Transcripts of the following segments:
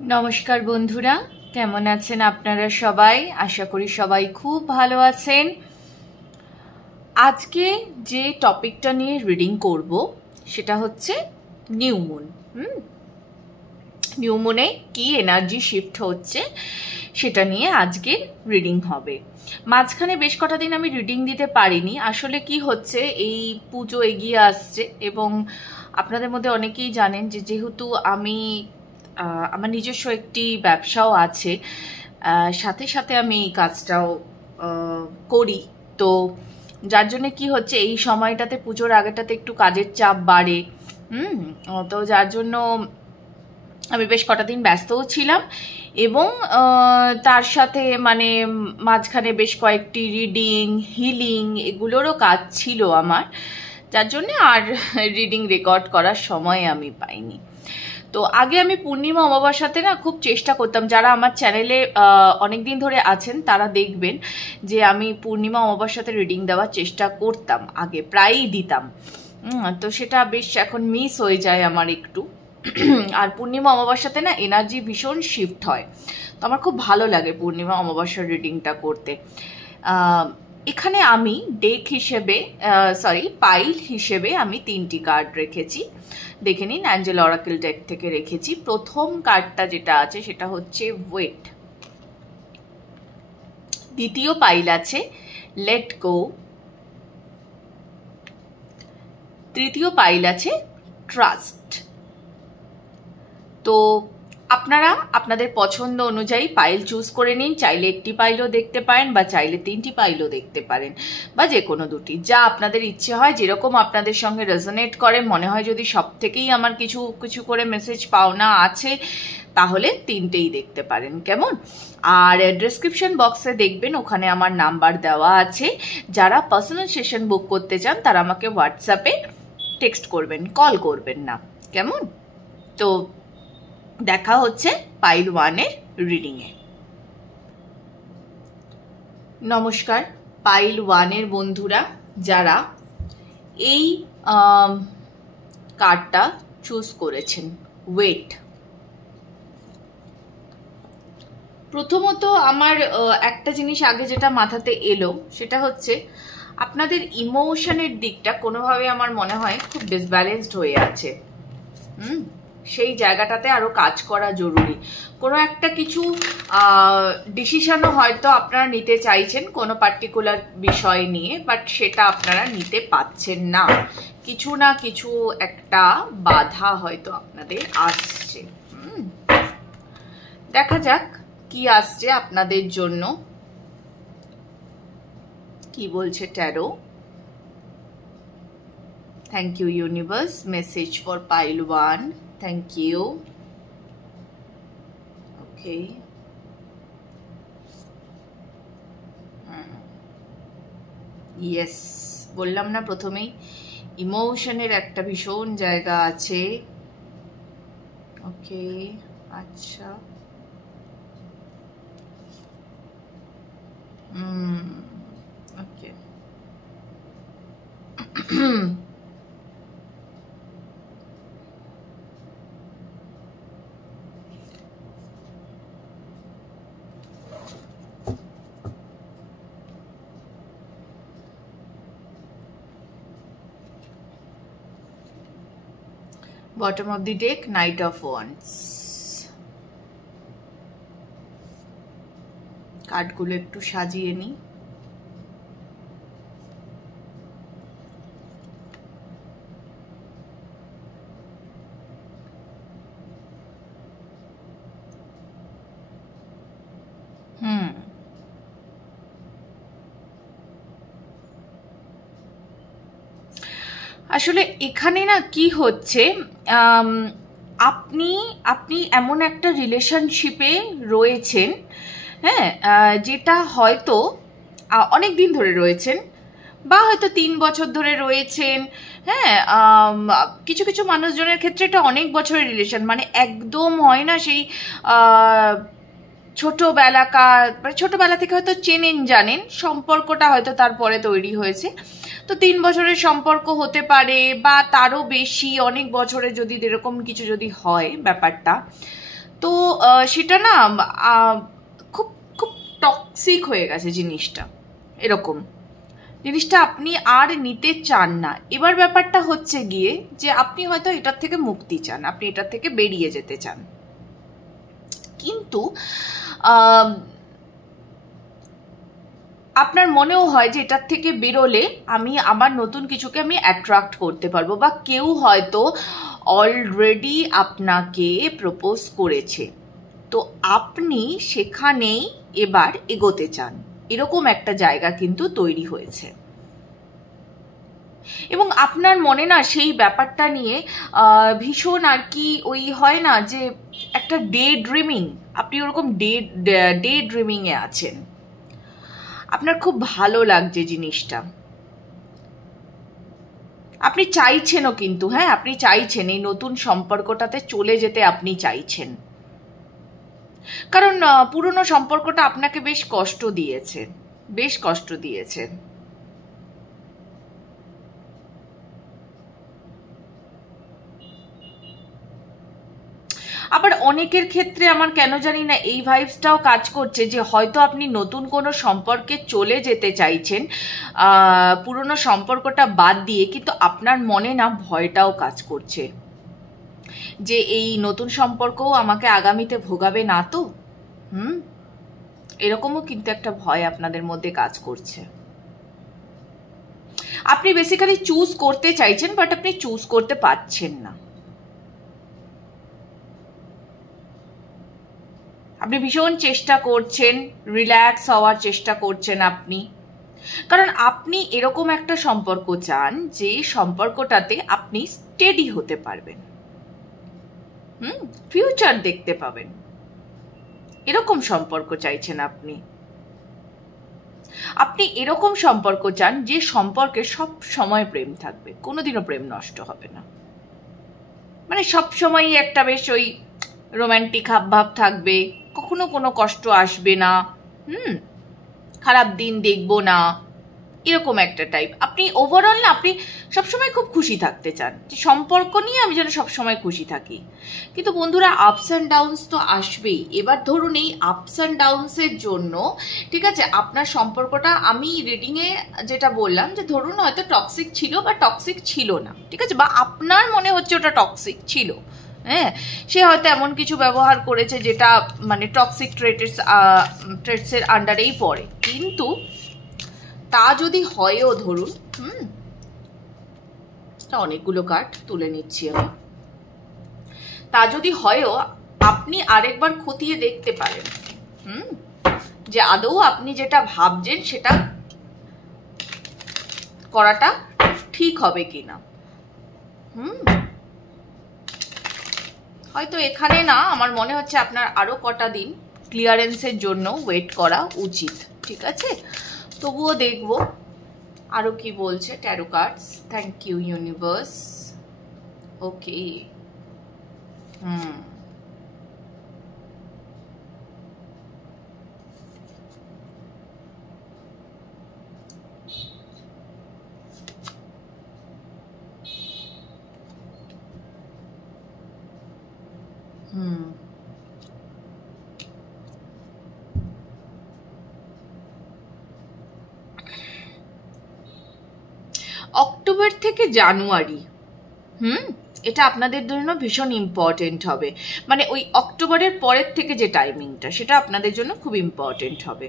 নমস্কার বন্ধুরা, কেমন আছেন আপনারা সবাই? আশা করি সবাই খুব ভালো আছেন। আজকে যে টপিকটা নিয়ে রিডিং করব সেটা হচ্ছে নিউ মুন। নিউ মুনে কি এনার্জি শিফট হচ্ছে সেটা নিয়ে আজকের রিডিং হবে। মাঝখানে বেশ কটা দিন আমি রিডিং দিতে পারিনি। আসলে কি হচ্ছে, এই পুজো এগিয়ে আসছে এবং আপনাদের মধ্যে অনেকেই জানেন যে যেহেতু আমি আমার নিজস্ব একটি ব্যবসাও আছে, সাথে সাথে আমি এই কাজটাও করি। তো যার জন্য কি হচ্ছে, এই সময়টাতে পুজোর আগেটাতে একটু কাজের চাপ বাড়ে। তো যার জন্য আমি বেশ কটা দিন ব্যস্তও ছিলাম এবং তার সাথে মাঝখানে বেশ কয়েকটি রিডিং, হিলিং এগুলোরও কাজ ছিল আমার, যার জন্য আর রিডিং রেকর্ড করার সময় আমি পাইনি। তো আগে আমি পূর্ণিমা অমাবস্যাতে খুব চেষ্টা করতাম। যারা আমার চ্যানেলে অনেক দিন ধরে আছেন তারা দেখবেন যে আমি পূর্ণিমা অমাবস্যাতে রিডিং দেওয়ার চেষ্টা করতাম, আগে প্রায়ই দিতাম। তো সেটা বেশ এখন মিস হয়ে যায় আমার একটু। আর পূর্ণিমা অমাবস্যাতে এনার্জি ভীষণ শিফট হয়, তো আমার খুব ভালো লাগে পূর্ণিমা অমাবস্যার রিডিংটা করতে। এখানে আমি ডেক হিসেবে পাইল হিসেবে আমি 3টি কার্ড রেখেছি। দেখে নিন, অ্যাঞ্জেল অরাকেল ডেক থেকে রেখেছি। প্রথম কার্ডটা যেটা আছে সেটা হচ্ছে ওয়েট। দ্বিতীয় পাইল আছে লেট গো। তৃতীয় পাইল আছে ট্রাস্ট। তো আপনারা আপনাদের পছন্দ অনুযায়ী পাইল চুজ করে নিন। চাইলে একটি পাইলও দেখতে পারেন বা চাইলে 3টি পাইলও দেখতে পারেন, বা যে কোনো দুটি, যা আপনাদের ইচ্ছে হয়, যেরকম আপনাদের সঙ্গে রেজোনেট করে মনে হয়। যদি সব থেকেই আমার কিছু কিছু করে মেসেজ পাওনা আছে তাহলে 3টেই দেখতে পারেন, কেমন? আর ডেসক্রিপশন বক্সে দেখবেন, ওখানে আমার নাম্বার দেওয়া আছে। যারা পার্সোনাল সেশন বুক করতে চান তারা আমাকে হোয়াটসঅ্যাপে টেক্সট করবেন, কল করবেন না, কেমন? তো দেখা হচ্ছে পাইল 1-এর রিডিংয়ে। নমস্কার পাইল 1-এর বন্ধুরা, যারা এই কার্ডটা চুজ করেছেন, ওয়েট। প্রথমত আমার একটা জিনিস আগে যেটা মাথাতে এলো সেটা হচ্ছে আপনাদের ইমোশনের দিকটা কোনোভাবে আমার মনে হয় খুব ডিসব্যালেন্সড হয়ে আছে। সেই জায়গাটাতে আরো কাজ করা জরুরি। কোনো একটা কিছু ডিসিশনও হয়তো আপনারা নিতে চাইছেন কোনো পার্টিকুলার বিষয় নিয়ে, বাট সেটা আপনারা নিতে পাচ্ছেন না। কিছু না কিছু একটা বাধা হয়তো আপনাদের আসছে। দেখা যাক কি আসছে আপনাদের জন্য, কি বলছে taro. Thank you, universe. Message for pile 1. Thank you. Okay. Yes. বললাম না প্রথমেই, ইমোশনের একটা ভীষণ জায়গা আছে। ওকে, আচ্ছা। ওকে। Bottom of the deck, Knight of Wands. কার্ডগুলো একটু সাজিয়ে নিই। আসলে এখানে কি হচ্ছে, আপনি আপনি এমন একটা রিলেশনশিপে রয়েছেন, যেটা হয়তো অনেক দিন ধরে রয়েছেন, বা হয়তো 3 বছর ধরে রয়েছেন। কিছু কিছু মানুষজনের ক্ষেত্রে এটা অনেক বছরের রিলেশন, একদম হয় না সেই ছোটবেলা থেকে হয়তো চেনেন, জানেন, সম্পর্কটা হয়তো তারপরে তৈরি হয়েছে। তো 3 বছরের সম্পর্ক হতে পারে বা তারও বেশি, অনেক বছরের যদি এরকম কিছু যদি হয় ব্যাপারটা, তো সেটা না খুব খুব টক্সিক হয়ে গেছে জিনিসটা, এরকম জিনিসটা আপনি আর নিতে চান না। এবার ব্যাপারটা হচ্ছে গিয়ে যে আপনি হয়তো এটার থেকে মুক্তি চান, আপনি এটার থেকে বেরিয়ে যেতে চান, কিন্তু আপনার মনেও হয় যে এটার থেকে বেরোলে আমি আবার নতুন কিছুকে আমি অ্যাট্রাক্ট করতে পারবো, বা কেউ হয়তো অলরেডি আপনাকে প্রপোজ করেছে, তো আপনি সেখানেই এবার এগোতে চান, এরকম একটা জায়গা কিন্তু তৈরি হয়েছে। এবং আপনার মনে না সেই ব্যাপারটা নিয়ে ভীষণ আর কি ওই হয় না যে একটা ডে ড্রিমিং, আপনি ওরকম ডে ড্রিমিং এ আছেন, আপনার খুব ভালো লাগছে জিনিসটা, আপনি চাইছেনও কিন্তু, হ্যাঁ আপনি চাইছেন এই নতুন সম্পর্কটাতে চলে যেতে, আপনি চাইছেন, কারণ পুরনো সম্পর্কটা আপনাকে বেশ কষ্ট দিয়েছে, বেশ কষ্ট দিয়েছে। আবার অনেকের ক্ষেত্রে আমার কেন জানি না এই ভাইবসটাও কাজ করছে যে হয়তো আপনি নতুন কোনো সম্পর্কে চলে যেতে চাইছেন পুরনো সম্পর্কটা বাদ দিয়ে, কিন্তু আপনার মনে না ভয়টাও কাজ করছে যে এই নতুন সম্পর্কও আমাকে আগামীতে ভোগাবে না তো। এরকমও কিন্তু একটা ভয় আপনাদের মধ্যে কাজ করছে। আপনি বেসিক্যালি চুজ করতে চাইছেন, বাট আপনি চুজ করতে পারছেন না। আপনি ভীষণ চেষ্টা করছেন, রিল্যাক্স হওয়ার চেষ্টা করছেন আপনি, কারণ আপনি এরকম একটা সম্পর্ক চান যে সম্পর্কটাতে আপনি স্টেডি হতে পারবেন, ফিউচার দেখতে পাবেন, এরকম সম্পর্ক চাইছেন আপনি। আপনি এরকম সম্পর্ক চান যে সম্পর্কে সব সময় প্রেম থাকবে, কোনোদিনও প্রেম নষ্ট হবে না, মানে সব সময়ই একটা বেশ ওই রোমান্টিক হাবভাব থাকবে, কখনো কোনো কষ্ট আসবে না, খারাপ দিন দেখবো না, এরকম একটা টাইপ। আপনি ওভারঅল না আপনি সবসময় খুব খুশি থাকতে চান, যে সম্পর্ক নিয়ে আমি যেন সবসময় খুশি থাকি। কিন্তু বন্ধুরা আপস অ্যান্ড ডাউনস তো আসবেই। এবার ধরুন এই আপস অ্যান্ড ডাউনসের জন্য, ঠিক আছে, আপনার সম্পর্কটা আমি রিডিংয়ে যেটা বললাম যে ধরুন হয়তো টক্সিক ছিল বা টক্সিক ছিল না, ঠিক আছে, বা আপনার মনে হচ্ছে ওটা টক্সিক ছিল, হ্যাঁ, সে হয়তো এমন কিছু ব্যবহার করেছে যেটা মানে টক্সিক ট্রেটসের আন্ডারেই পড়ে, কিন্তু তা যদি হয়ও ধরুন, অনেকগুলো কার্ড তুলে নিচ্ছি আমি, তা যদি হয়ও আপনি আরেকবার খতিয়ে দেখতে পারেন যে আদৌ আপনি যেটা ভাবছেন সেটা করাটা ঠিক হবে কিনা। হয়তো এখানে না, আমার মনে হচ্ছে আপনার আরো কটা দিন ক্লিয়ারেন্সের জন্য ওয়েট করা উচিত, ঠিক আছে। তবুও দেখবো আরো কি বলছে tarot cards. Thank you universe. Okay, October থেকে জানুয়ারি, এটা আপনাদের জন্য ভীষণ ইম্পর্টেন্ট হবে, মানে ওই অক্টোবরের পরের থেকে যে টাইমিংটা সেটা আপনাদের জন্য খুব ইম্পর্টেন্ট হবে।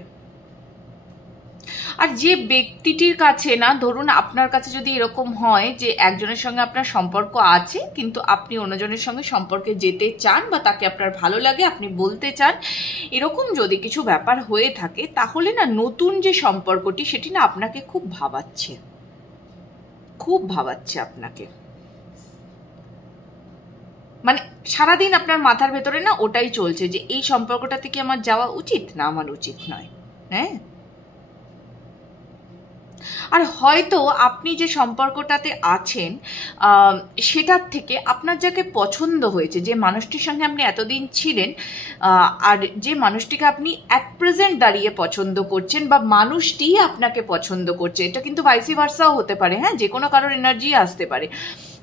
আর যে ব্যক্তিটির কাছে না, ধরুন আপনার কাছে যদি এরকম হয় যে একজনের সঙ্গে আপনার সম্পর্ক আছে কিন্তু আপনি অন্যজনের সঙ্গে সম্পর্কে যেতে চান বা তাকে আপনার ভালো লাগে আপনি বলতে চান, এরকম যদি কিছু ব্যাপার হয়ে থাকে তাহলে না নতুন যে সম্পর্কটি সেটি না আপনাকে খুব ভাবাচ্ছে, খুব ভাবাচ্ছে আপনাকে, মানে সারাদিন আপনার মাথার ভেতরে না ওটাই চলছে যে এই সম্পর্কটা থেকে আমার যাওয়া উচিত না আমার উচিত নয়, হ্যাঁ। আর হয়তো আপনি যে সম্পর্কটাতে আছেন সেটার থেকে আপনার যাকে পছন্দ হয়েছে, যে মানুষটির সঙ্গে আপনি এতদিন ছিলেন আর যে মানুষটিকে আপনি অ্যাট প্রেজেন্ট দাঁড়িয়ে পছন্দ করছেন বা মানুষটিই আপনাকে পছন্দ করছে, এটা কিন্তু ভাইসি ভার্সাও হতে পারে, হ্যাঁ, যে কোনো কারোর এনার্জি আসতে পারে।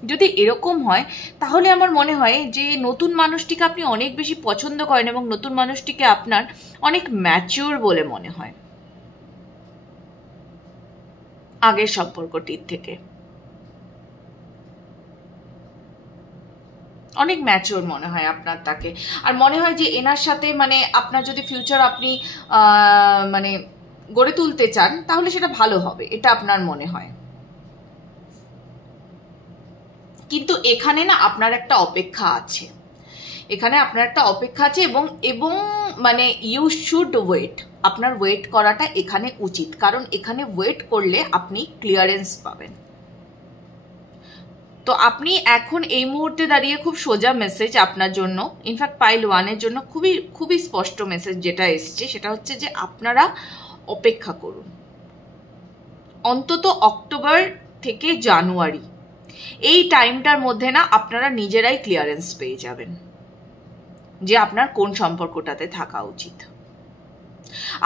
যদি এরকম হয় তাহলে আমার মনে হয় যে নতুন মানুষটিকে আপনি অনেক বেশি পছন্দ করেন এবং নতুন মানুষটিকে আপনার অনেক ম্যাচিওর বলে মনে হয় আগের সম্পর্কটির থেকে, অনেক ম্যাচিওর মনে হয় আপনার তাকে। আর মনে হয় যে এনার সাথে মানে আপনার যদি ফিউচার আপনি মানে গড়ে তুলতে চান তাহলে সেটা ভালো হবে, এটা আপনার মনে হয়। কিন্তু এখানে না আপনার একটা অপেক্ষা আছে, এখানে আপনার একটা অপেক্ষা আছে এবং এবং মানে ইউ শুড ওয়েট, আপনার ওয়েট করাটা এখানে উচিত, কারণ এখানে ওয়েট করলে আপনি ক্লিয়ারেন্স পাবেন। তো আপনি এখন এই মুহূর্তে দাঁড়িয়ে খুব সোজা মেসেজ আপনার জন্য, ইনফ্যাক্ট পাইল 1-এর জন্য খুবই খুবই স্পষ্ট মেসেজ যেটা এসছে সেটা হচ্ছে যে আপনারা অপেক্ষা করুন অন্তত অক্টোবর থেকে জানুয়ারি, এই টাইমটার মধ্যে না আপনারা নিজেরাই ক্লিয়ারেন্স পেয়ে যাবেন যে আপনার কোন সম্পর্কটাতে থাকা উচিত।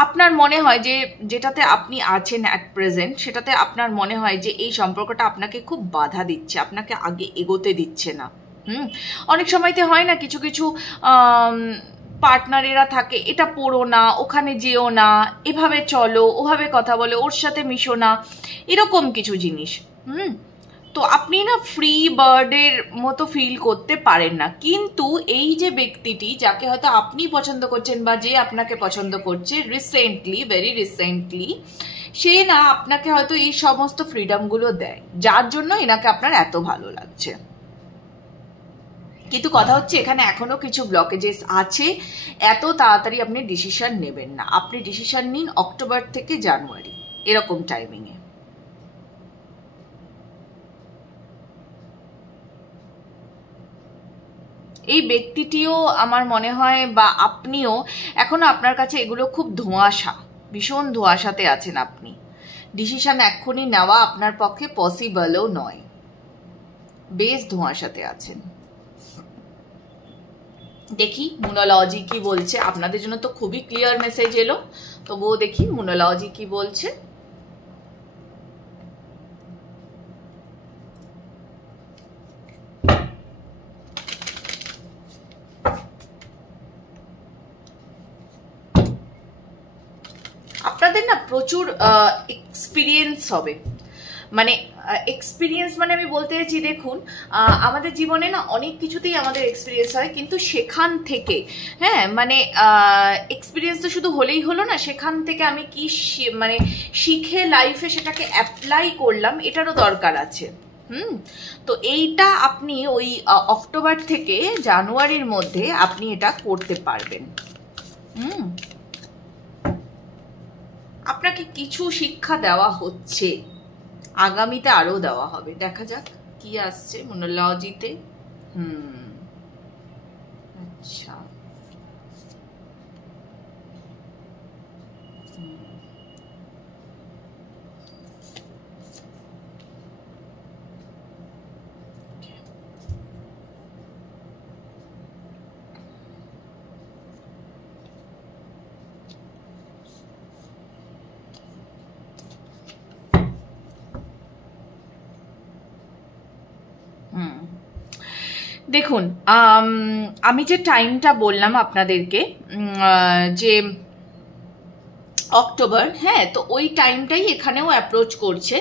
আপনার মনে হয় যে যেটাতে আপনি আছেন অ্যাট প্রেজেন্ট সেটাতে আপনার মনে হয় যে এই সম্পর্কটা আপনাকে খুব বাধা দিচ্ছে, আপনাকে আগে এগোতে দিচ্ছে না। অনেক সময়তে হয় না কিছু কিছু পার্টনারেরা থাকে, এটা পড়ো না, ওখানে যেও না, এভাবে চলো, ওভাবে কথা বলো, ওর সাথে মিশো না, এরকম কিছু জিনিস। তো আপনি না ফ্রি বার্ডের মতো ফিল করতে পারেন না, কিন্তু এই যে ব্যক্তিটি যাকে হয়তো আপনি পছন্দ করছেন বা যে আপনাকে পছন্দ করছে রিসেন্টলি, ভেরি রিসেন্টলি, সে না আপনাকে হয়তো এই সমস্ত ফ্রিডমগুলো দেয় যার জন্য এনাকে আপনার এত ভালো লাগছে। কিন্তু কথা হচ্ছে এখানে এখনো কিছু ব্লকেজেস আছে, এত তাড়াতাড়ি আপনি ডিসিশন নেবেন না, আপনি ডিসিশন নিন অক্টোবর থেকে জানুয়ারি এরকম টাইমিংয়ে। এই ব্যক্তিটিও আমার মনে হয় বা আপনিও এখনো আপনার কাছে এগুলো খুব ধোঁয়াশা, ভীষণ ধোঁয়াশাতে আছেন আপনি, ডিসিশন এক্ষুনি নেওয়া আপনার পক্ষে পসিবলও নয়, বেশ ধোঁয়াশাতে আছেন। দেখি মুনোলজি কি বলছে আপনাদের জন্য, তো খুবই ক্লিয়ার মেসেজ এলো, তবুও দেখি মুনোলজি কি বলছে। আপনাদের না প্রচুর এক্সপিরিয়েন্স হবে, মানে এক্সপিরিয়েন্স মানে আমি বলতে চাইছি দেখুন আমাদের জীবনে না অনেক কিছুতেই আমাদের এক্সপিরিয়েন্স হয়, কিন্তু সেখান থেকে হ্যাঁ মানে এক্সপিরিয়েন্স তো শুধু হলেই হলো না, সেখান থেকে আমি কি মানে শিখে লাইফে সেটাকে অ্যাপ্লাই করলাম এটারও দরকার আছে। তো এইটা আপনি ওই অক্টোবর থেকে জানুয়ারির মধ্যে আপনি এটা করতে পারবেন। আপনাকে কিছু শিক্ষা দেওয়া হচ্ছে, আগামীতে আরো দেওয়া হবে, দেখা যাক কি আসছে মুনোলজিতে। আচ্ছা দেখুন আমি যে টাইমটা বললাম আপনাদেরকে যে অক্টোবর, হ্যাঁ তো ওই টাইমটাই এখানেও অ্যাপ্রোচ করছে।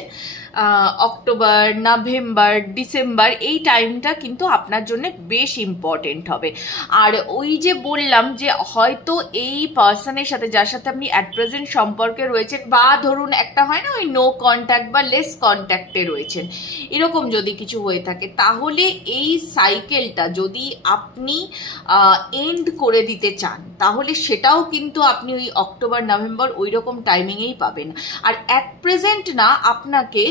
অক্টোবর, নভেম্বর, ডিসেম্বর এই টাইমটা কিন্তু আপনার জন্য বেশ ইম্পর্টেন্ট হবে। আর ওই যে বললাম যে হয়তো এই পার্সনের সাথে যার সাথে আপনি অ্যাট প্রেজেন্ট সম্পর্কে রয়েছেন, বা ধরুন একটা হয় না ওই নো কন্ট্যাক্ট বা লেস কন্ট্যাক্টে রয়েছেন, এরকম যদি কিছু হয়ে থাকে তাহলে এই সাইকেলটা যদি আপনি এন্ড করে দিতে চান তাহলে সেটাও কিন্তু আপনি ওই অক্টোবর নভেম্বর ওই রকম টাইমিংয়েই পাবেন। আর অ্যাট প্রেজেন্ট না আপনাকে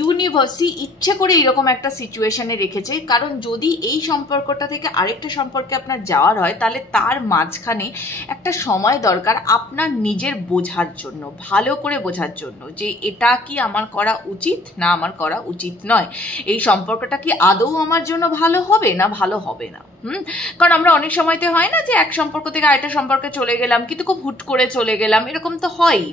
ইউনিভার্সই ইচ্ছে করে এরকম একটা সিচুয়েশনে রেখেছে, কারণ যদি এই সম্পর্কটা থেকে আরেকটা সম্পর্কে আপনার যাওয়ার হয় তাহলে তার মাঝখানে একটা সময় দরকার আপনার নিজের বোঝার জন্য, ভালো করে বোঝার জন্য যে এটা কি আমার করা উচিত না আমার করা উচিত নয়, এই সম্পর্কটা কি আদৌ আমার জন্য ভালো হবে না ভালো হবে না। কারণ আমরা অনেক সময়তে হয় না যে এক সম্পর্ক থেকে আরেকটা সম্পর্কে চলে গেলাম কিন্তু খুব হুট করে চলে গেলাম, এরকম তো হয়ই।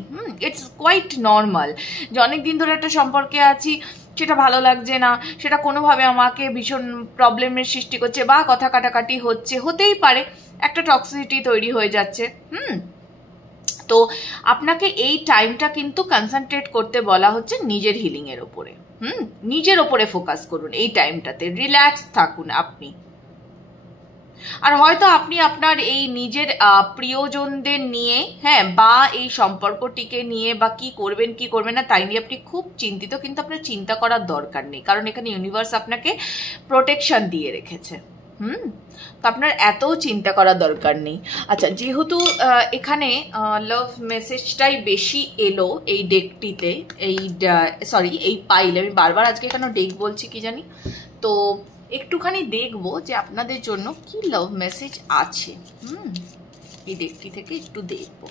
ইটস কোয়াইট নর্মাল যে অনেক দিন ধরে একটা সম্পর্কে আছি, সেটা ভালো লাগছে না, সেটা কোনোভাবে আমাকে ভীষণ প্রবলেমের সৃষ্টি করছে বা কথা কাটাকাটি হচ্ছে, হতেই পারে একটা টক্সিসিটি তৈরি হয়ে যাচ্ছে। তো আপনাকে এই টাইমটা কিন্তু কনসেন্ট্রেট করতে বলা হচ্ছে নিজের হিলিংয়ের ওপরে। নিজের ওপরে ফোকাস করুন এই টাইমটাতে, রিল্যাক্স থাকুন আপনি। আর হয়তো আপনি আপনার এই নিজের প্রিয়জনদের নিয়ে, হ্যাঁ, বা এই সম্পর্কটিকে নিয়ে বা কি করবেন কি করবেন না তাই নিয়ে আপনি খুব চিন্তিত, কিন্তু আপনার চিন্তা করার দরকার নেই, কারণ এখানে ইউনিভার্স আপনাকে প্রোটেকশন দিয়ে রেখেছে। তো আপনার এত চিন্তা করার দরকার নেই। আচ্ছা, যেহেতু এখানে লাভ মেসেজটাই বেশি এলো এই ডেকটিতে, এই পাইলে, আমি বারবার আজকে কেন ডেক বলছি কি জানি, তো একটুখানি দেখবো যে আপনাদের জন্য কি লাভ মেসেজ আছে। এই ডেকটি থেকে একটু দেখবো।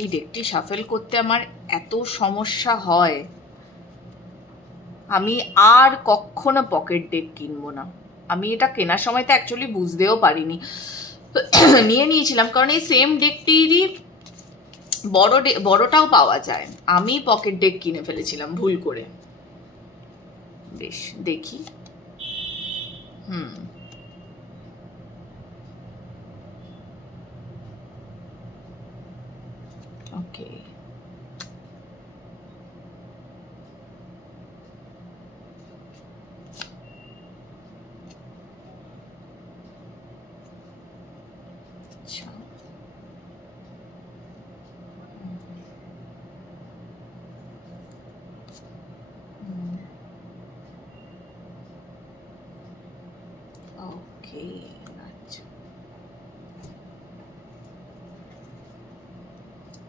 এই ডেকটি শাফেল করতে আমার এত সমস্যা হয়, আমি আর কখনো পকেট ডেক কিনবো না। আমি এটা কেনার সময় তো অ্যাকচুয়ালি বুঝতেও পারিনি, নিয়ে নিয়েছিলাম, কারণ এই সেম ডেকটিরই বড়টাও পাওয়া যায়। আমি পকেট ডেক কিনে ফেলেছিলাম ভুল করে। বেশ, দেখি। ওকে,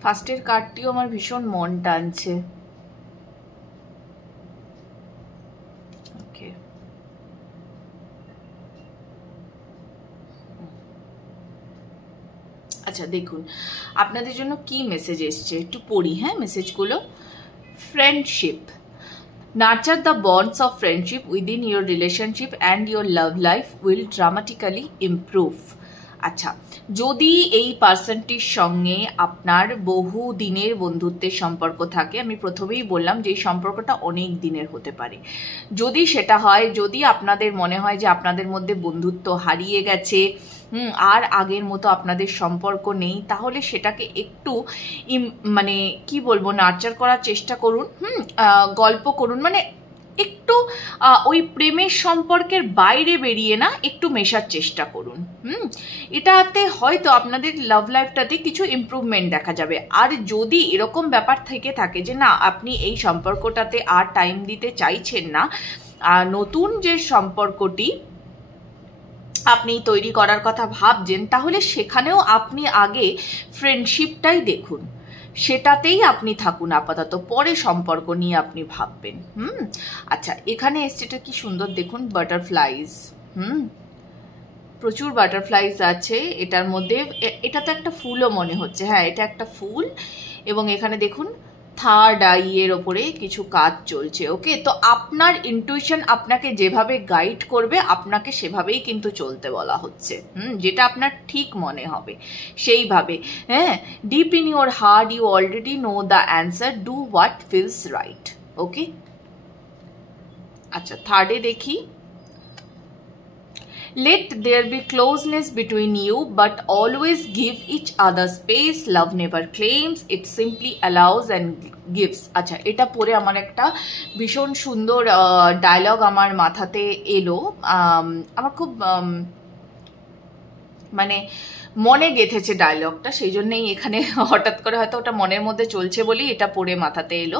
ফার্স্টের কার্ডটিও আমার ভীষণ মন টানছে। ওকে, আচ্ছা দেখুন আপনাদের জন্য কি মেসেজ এসছে, একটু পড়ি হ্যাঁ মেসেজগুলো। Friendship, nurture the bonds of friendship within your relationship and your love life will dramatically improve। আচ্ছা, যদি এই পার্সনটির সঙ্গে আপনার বহু দিনের বন্ধুত্বের সম্পর্ক থাকে, আমি প্রথমেই বললাম যে এই সম্পর্কটা অনেক দিনের হতে পারে। যদি সেটা হয়, যদি আপনাদের মনে হয় যে আপনাদের মধ্যে বন্ধুত্ব হারিয়ে গেছে, আর আগের মতো আপনাদের সম্পর্ক নেই, তাহলে সেটাকে একটু মানে কি বলবো, নার্চার করার চেষ্টা করুন। গল্প করুন, মানে একটু ওই প্রেমের সম্পর্কের বাইরে বেরিয়ে না, একটু মেশার চেষ্টা করুন। এটাতে হয়তো আপনাদের লাভ লাইফটাতে কিছু ইমপ্রুভমেন্ট দেখা যাবে। আর যদি এরকম ব্যাপার থেকে থাকে যে না, আপনি এই সম্পর্কটাতে আর টাইম দিতে চাইছেন না, নতুন যে সম্পর্কটি আপনি তৈরি করার কথা ভাবছেন, তাহলে সেখানেও আপনি আগে ফ্রেন্ডশিপটাই দেখুন, সেটাতেই আপনি থাকুন আপাতত, পরে সম্পর্ক নিয়ে আপনি ভাববেন। আচ্ছা, এখানে এসছেটা কি সুন্দর দেখুন, বাটারফ্লাইজ। প্রচুর বাটারফ্লাইজ আছে এটার মধ্যে। এটা তো একটা ফুলও মনে হচ্ছে, হ্যাঁ এটা একটা ফুল। এবং এখানে দেখুন থার্ড আইয়ের ওপরে কিছু কাজ চলছে। ওকে, তো আপনার ইনটুইশন আপনাকে যেভাবে গাইড করবে, আপনাকে সেভাবেই কিন্তু চলতে বলা হচ্ছে। যেটা আপনার ঠিক মনে হবে সেইভাবে। হ্যাঁ, deep in your heart you already know the answer, do what feels right. Okay, আচ্ছা থার্ডে দেখি। Let there be closeness between you, but always give each other space. Love never claims, it simply allows and gives। আচ্ছা, এটা পরে আমার একটা ভীষণ সুন্দর ডায়লগ আমার মাথাতে এলো। আমার খুব মানে মনে গেঁথেছে ডায়লগটা, সেই জন্যই এখানে হঠাৎ করে হয়তো ওটা মনের মধ্যে চলছে বলেই এটা পড়ে মাথাতে এলো।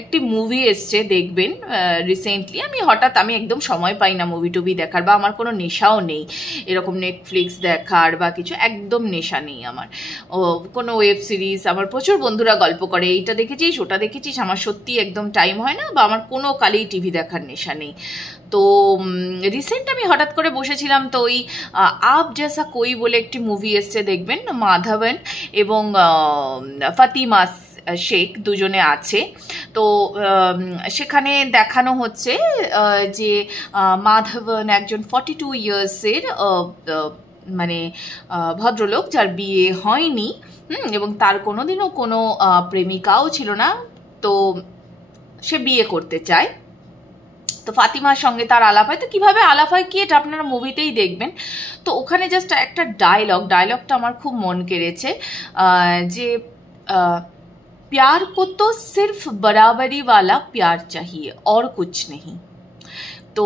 একটি মুভি এসছে, দেখবেন রিসেন্টলি। আমি একদম সময় পাই না মুভি টুভি দেখার, বা আমার কোনো নেশাও নেই এরকম নেটফ্লিক্স দেখার বা কিছু, একদম নেশা নেই আমার। কোনো ওয়েব সিরিজ, আমার প্রচুর বন্ধুরা গল্প করে এইটা দেখেছিস ওটা দেখেছিস, আমার সত্যি একদম টাইম হয় না, বা আমার কোনো কালেই টিভি দেখার নেশা নেই। তো রিসেন্ট আমি হঠাৎ করে বসেছিলাম, তো ওই আপ জেসা কই বলে একটি মুভি এসছে, দেখবেন মাধবন এবং ফাতিমা শেখ দুজনে আছে। তো সেখানে দেখানো হচ্ছে যে মাধবন একজন 42 ইয়ার্সের মানে ভদ্রলোক, যার বিয়ে হয়নি, এবং তার কোনোদিনও কোনো প্রেমিকাও ছিল না। তো সে বিয়ে করতে চায়। তো ফাতিমার সঙ্গে তার আলাপ হয়। তো কিভাবে আলাপ হয় কি, এটা আপনারা মুভিতেই দেখবেন। তো ওখানে জাস্ট একটা ডায়লগটা আমার খুব মন কেড়েছে, যে प्यार को तो सिर्फ बराबरी वाला प्यार चाहिए और कुछ नहीं। তো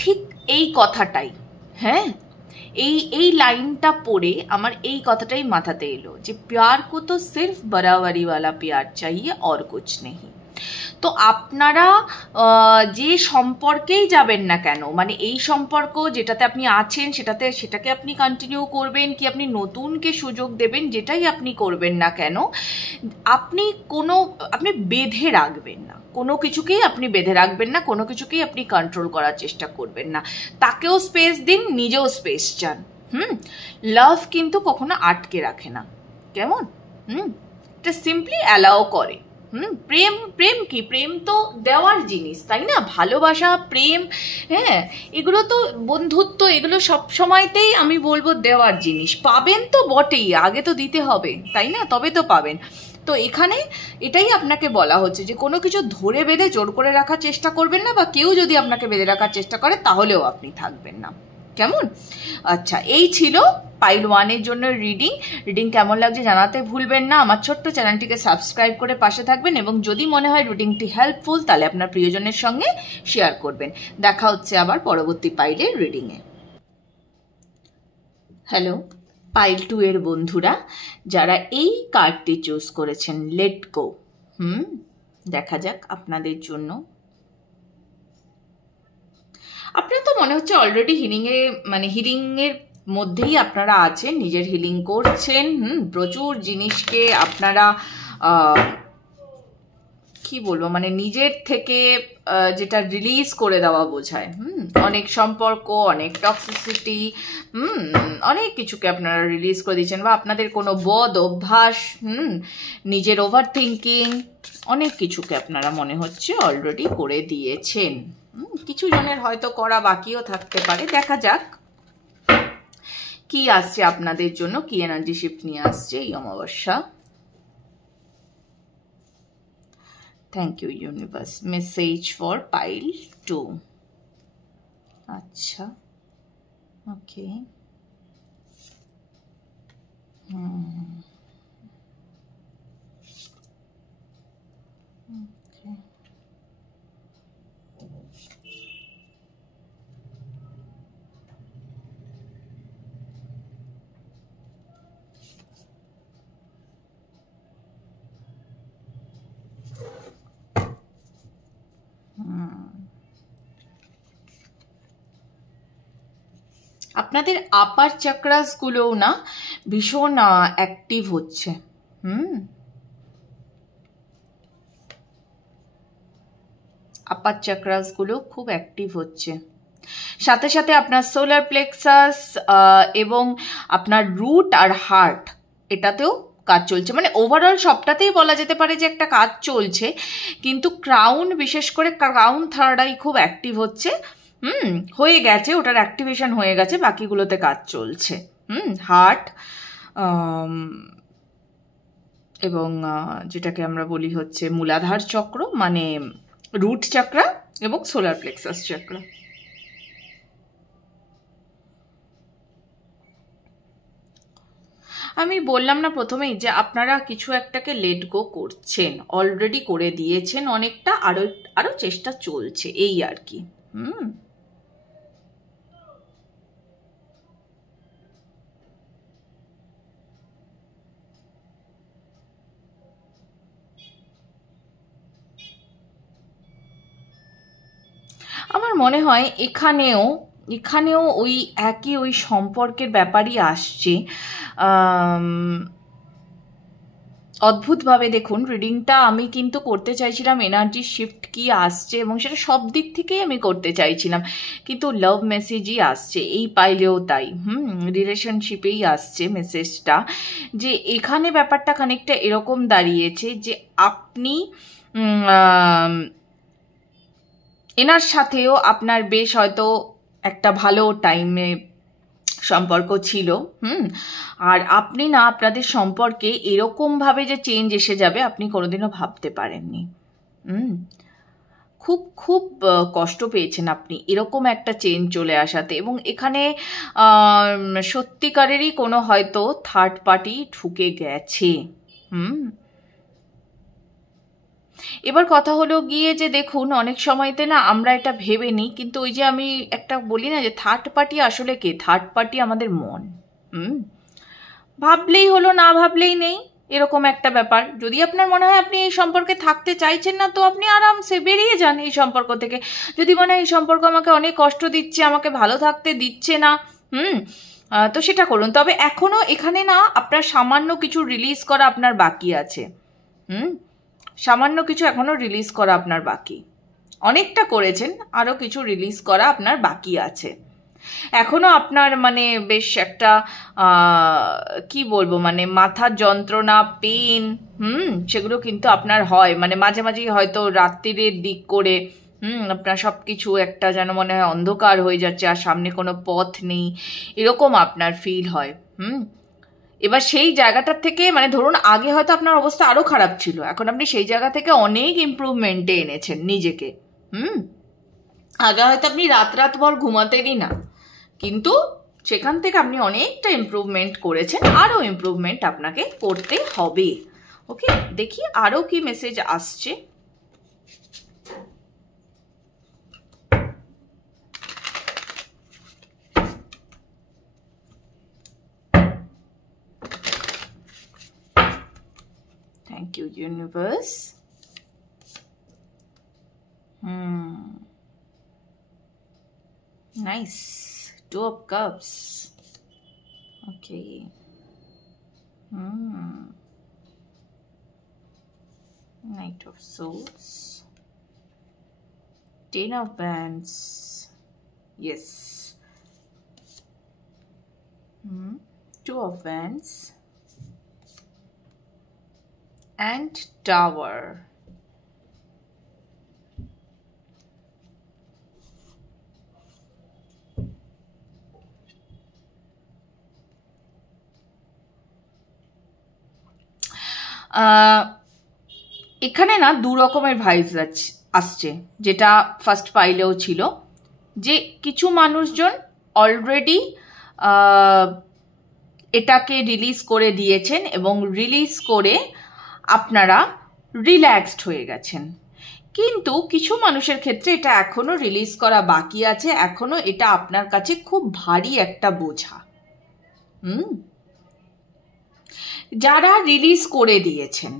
ঠিক এই কথাটাই, হ্যাঁ, এই লাইনটা পড়ে আমার এই কথাটাই মাথাতে এলো যে प्यार को तो सिर्फ बराबरी वाला प्यार चाहिए और कुछ नहीं। তো আপনারা যে সম্পর্কেই যাবেন না কেন, মানে এই সম্পর্ক যেটাতে আপনি আছেন সেটাকে আপনি কন্টিনিউ করবেন কি আপনি নতুনকে সুযোগ দেবেন, যেটাই আপনি করবেন না কেন, আপনি বেঁধে রাখবেন না, কোনো কিছুকেই আপনি বেঁধে রাখবেন না, কোনো কিছুকেই আপনি কন্ট্রোল করার চেষ্টা করবেন না। তাকেও স্পেস দিন, নিজেও স্পেস চান। লাভ কিন্তু কখনো আটকে রাখে না, কেমন? এটা সিম্পলি অ্যালাও করে। প্রেম কি, প্রেম তো দেওয়ার জিনিস, তাই না? ভালোবাসা, প্রেম, হ্যাঁ, এগুলো তো বন্ধুত্ব, এগুলো সব সময়তেই আমি বলবো দেওয়ার জিনিস। পাবেন তো বটেই, আগে তো দিতে হবে, তাই না? তবে তো পাবেন। তো এখানে এটাই আপনাকে বলা হচ্ছে যে কোনো কিছু ধরে বেঁধে জোর করে রাখার চেষ্টা করবেন না, বা কেউ যদি আপনাকে বেঁধে রাখার চেষ্টা করে তাহলেও আপনি থাকবেন না, কেমন? আচ্ছা, এই ছিল পাইল 1-এর জন্য রিডিং কেমন লাগছে জানাতে ভুলবেন না। আমার ছোট্ট চ্যানেলটিকে সাবস্ক্রাইব করে পাশে থাকবেন, এবং যদি মনে হয় রিডিংটি হেল্পফুল তাহলে আপনার প্রিয়জনের সঙ্গে শেয়ার করবেন। দেখা হচ্ছে আবার পরবর্তী পাইলের রিডিংয়ে। হ্যালো পাইল 2-এর বন্ধুরা, যারা এই কার্ডটি চুজ করেছেন, লেট গো, দেখা যাক আপনাদের জন্য। আপনার তো মনে হচ্ছে অলরেডি হিলিংয়ের মধ্যেই আপনারা আছেন, নিজের হিলিং করছেন। প্রচুর জিনিসকে আপনারা কি বলবো, মানে নিজের থেকে যেটা রিলিজ করে দেওয়া বোঝায়। অনেক সম্পর্ক, অনেক টক্সিসিটি, অনেক কিছুকে আপনারা রিলিজ করে দিচ্ছেন, বা আপনাদের কোনো বদ অভ্যাস, নিজের ওভার থিঙ্কিং, অনেক কিছুকে আপনারা মনে হচ্ছে অলরেডি করে দিয়েছেন। কিছু জনের হয়তো করা বাকিও থাকতে পারে। দেখা যাক কি আসছে আপনাদের জন্য, কি এনার্জি শিফট নিয়ে আসছে এই অমাবস্যা। Thank you universe. Message for pile 2। আচ্ছা, ওকে, আপনাদের আপার চাকরাস গুলোও না ভীষণ অ্যাক্টিভ হচ্ছে। আপার চাকরাস গুলো খুব অ্যাক্টিভ হচ্ছে। সাথে সাথে আপনার সোলার প্লেক্সাস এবং আপনার রুট আর হার্ট, এটাতেও কাজ চলছে। মানে ওভারঅল সবটাতেই বলা যেতে পারে যে একটা কাজ চলছে, কিন্তু ক্রাউন, বিশেষ করে ক্রাউন থার্ড আই খুব অ্যাক্টিভ হচ্ছে। হয়ে গেছে, ওটার অ্যাক্টিভেশন হয়ে গেছে, বাকিগুলোতে কাজ চলছে। হার্ট এবং যেটাকে আমরা বলি হচ্ছে মূলাধার চক্র, মানে রুট চক্রা, এবং সোলার প্লেক্সাস চক্র। আমি বললাম না প্রথমেই যে আপনারা কিছু একটাকে লেট গো করছেন, অলরেডি করে দিয়েছেন অনেকটা, আরো চেষ্টা চলছে, এই আর কি। আমার মনে হয় এখানেও ওই একই ওই সম্পর্কের ব্যাপারই আসছে। অদ্ভুতভাবে দেখুন, রিডিংটা আমি কিন্তু করতে চাইছিলাম এনার্জি শিফট কি আসছে, এবং সেটা সব দিক থেকেই আমি করতে চাইছিলাম, কিন্তু লাভ মেসেজই আসছে। এই পাইলেও তাই, রিলেশনশিপেই আসছে মেসেজটা, যে এখানে ব্যাপারটা খানিকটা এরকম দাঁড়িয়েছে যে আপনি এনার সাথেও আপনার বেশ হয়তো একটা ভালো টাইমে সম্পর্ক ছিল, আর আপনি না আপনাদের সম্পর্কে এরকমভাবে যে চেঞ্জ এসে যাবে আপনি কোনোদিনও ভাবতে পারেননি। খুব খুব কষ্ট পেয়েছেন আপনি এরকম একটা চেঞ্জ চলে আসাতে, এবং এখানে সত্যিকারেরই কোনো হয়তো থার্ড পার্টি ঢুকে গেছে। এবার কথা হলো গিয়ে যে দেখুন, অনেক সময়তে না আমরা এটা ভেবে নিই, কিন্তু ওই যে আমি একটা বলি না যে থার্ড পার্টি আসলে কে? থার্ড পার্টি আমাদের মন। ভাবলেই হলো, না ভাবলেই নেই, এরকম একটা ব্যাপার। যদি আপনার মনে হয় আপনি এই সম্পর্কে থাকতে চাইছেন না, তো আপনি আরামসে বেরিয়ে যান এই সম্পর্ক থেকে। যদি মনে হয় এই সম্পর্ক আমাকে অনেক কষ্ট দিচ্ছে, আমাকে ভালো থাকতে দিচ্ছে না, তো সেটা করুন। তবে এখনো এখানে না আপনার সামান্য কিছু রিলিজ করা আপনার বাকি আছে। সামান্য কিছু এখনো রিলিজ করা আপনার বাকি। অনেকটা করেছেন, আরো কিছু রিলিজ করা আপনার বাকি আছে। এখনো আপনার মানে বেশ একটা কি বলবো, মানে মাথার যন্ত্রণা, পেন, সেগুলো কিন্তু আপনার হয়, মানে মাঝে মাঝেই হয়তো রাত্রির দিক করে আপনার সবকিছু একটা যেন মনে হয় অন্ধকার হয়ে যাচ্ছে আর সামনে কোনো পথ নেই, এরকম আপনার ফিল হয়। এবার সেই জায়গাটার থেকে, মানে ধরুন আগে হয়তো আপনার অবস্থা আরো খারাপ ছিল, এখন আপনি সেই জায়গা থেকে অনেক ইমপ্রুভমেন্টে এনেছেন নিজেকে। আগে হয়তো আপনি রাত ভর ঘুমাতেনই না, কিন্তু সেখান থেকে আপনি অনেকটা ইমপ্রুভমেন্ট করেছেন, আরো ইমপ্রুভমেন্ট আপনাকে করতে হবে। ওকে, দেখি আরো কি মেসেজ আসছে। Thank you universe. Nice. 2 of Cups. Okay. Knight of Swords. 10 of Wands. Yes. 2 of Wands. And Tower. এখানে না দু রকমের ভাইবস আসছে, যেটা ফার্স্ট পাইলেও ছিল, যে কিছু মানুষজন অলরেডি এটাকে রিলিজ করে দিয়েছেন এবং রিলিজ করে আপনারা রিল্যাক্সড হয়ে গেছেন, কিন্তু কিছু মানুষের ক্ষেত্রে এটা এখনো রিলিজ করা বাকি আছে, এখনো এটা আপনার কাছে খুব ভারী একটা বোঝা। যারা রিলিজ করে দিয়েছেন,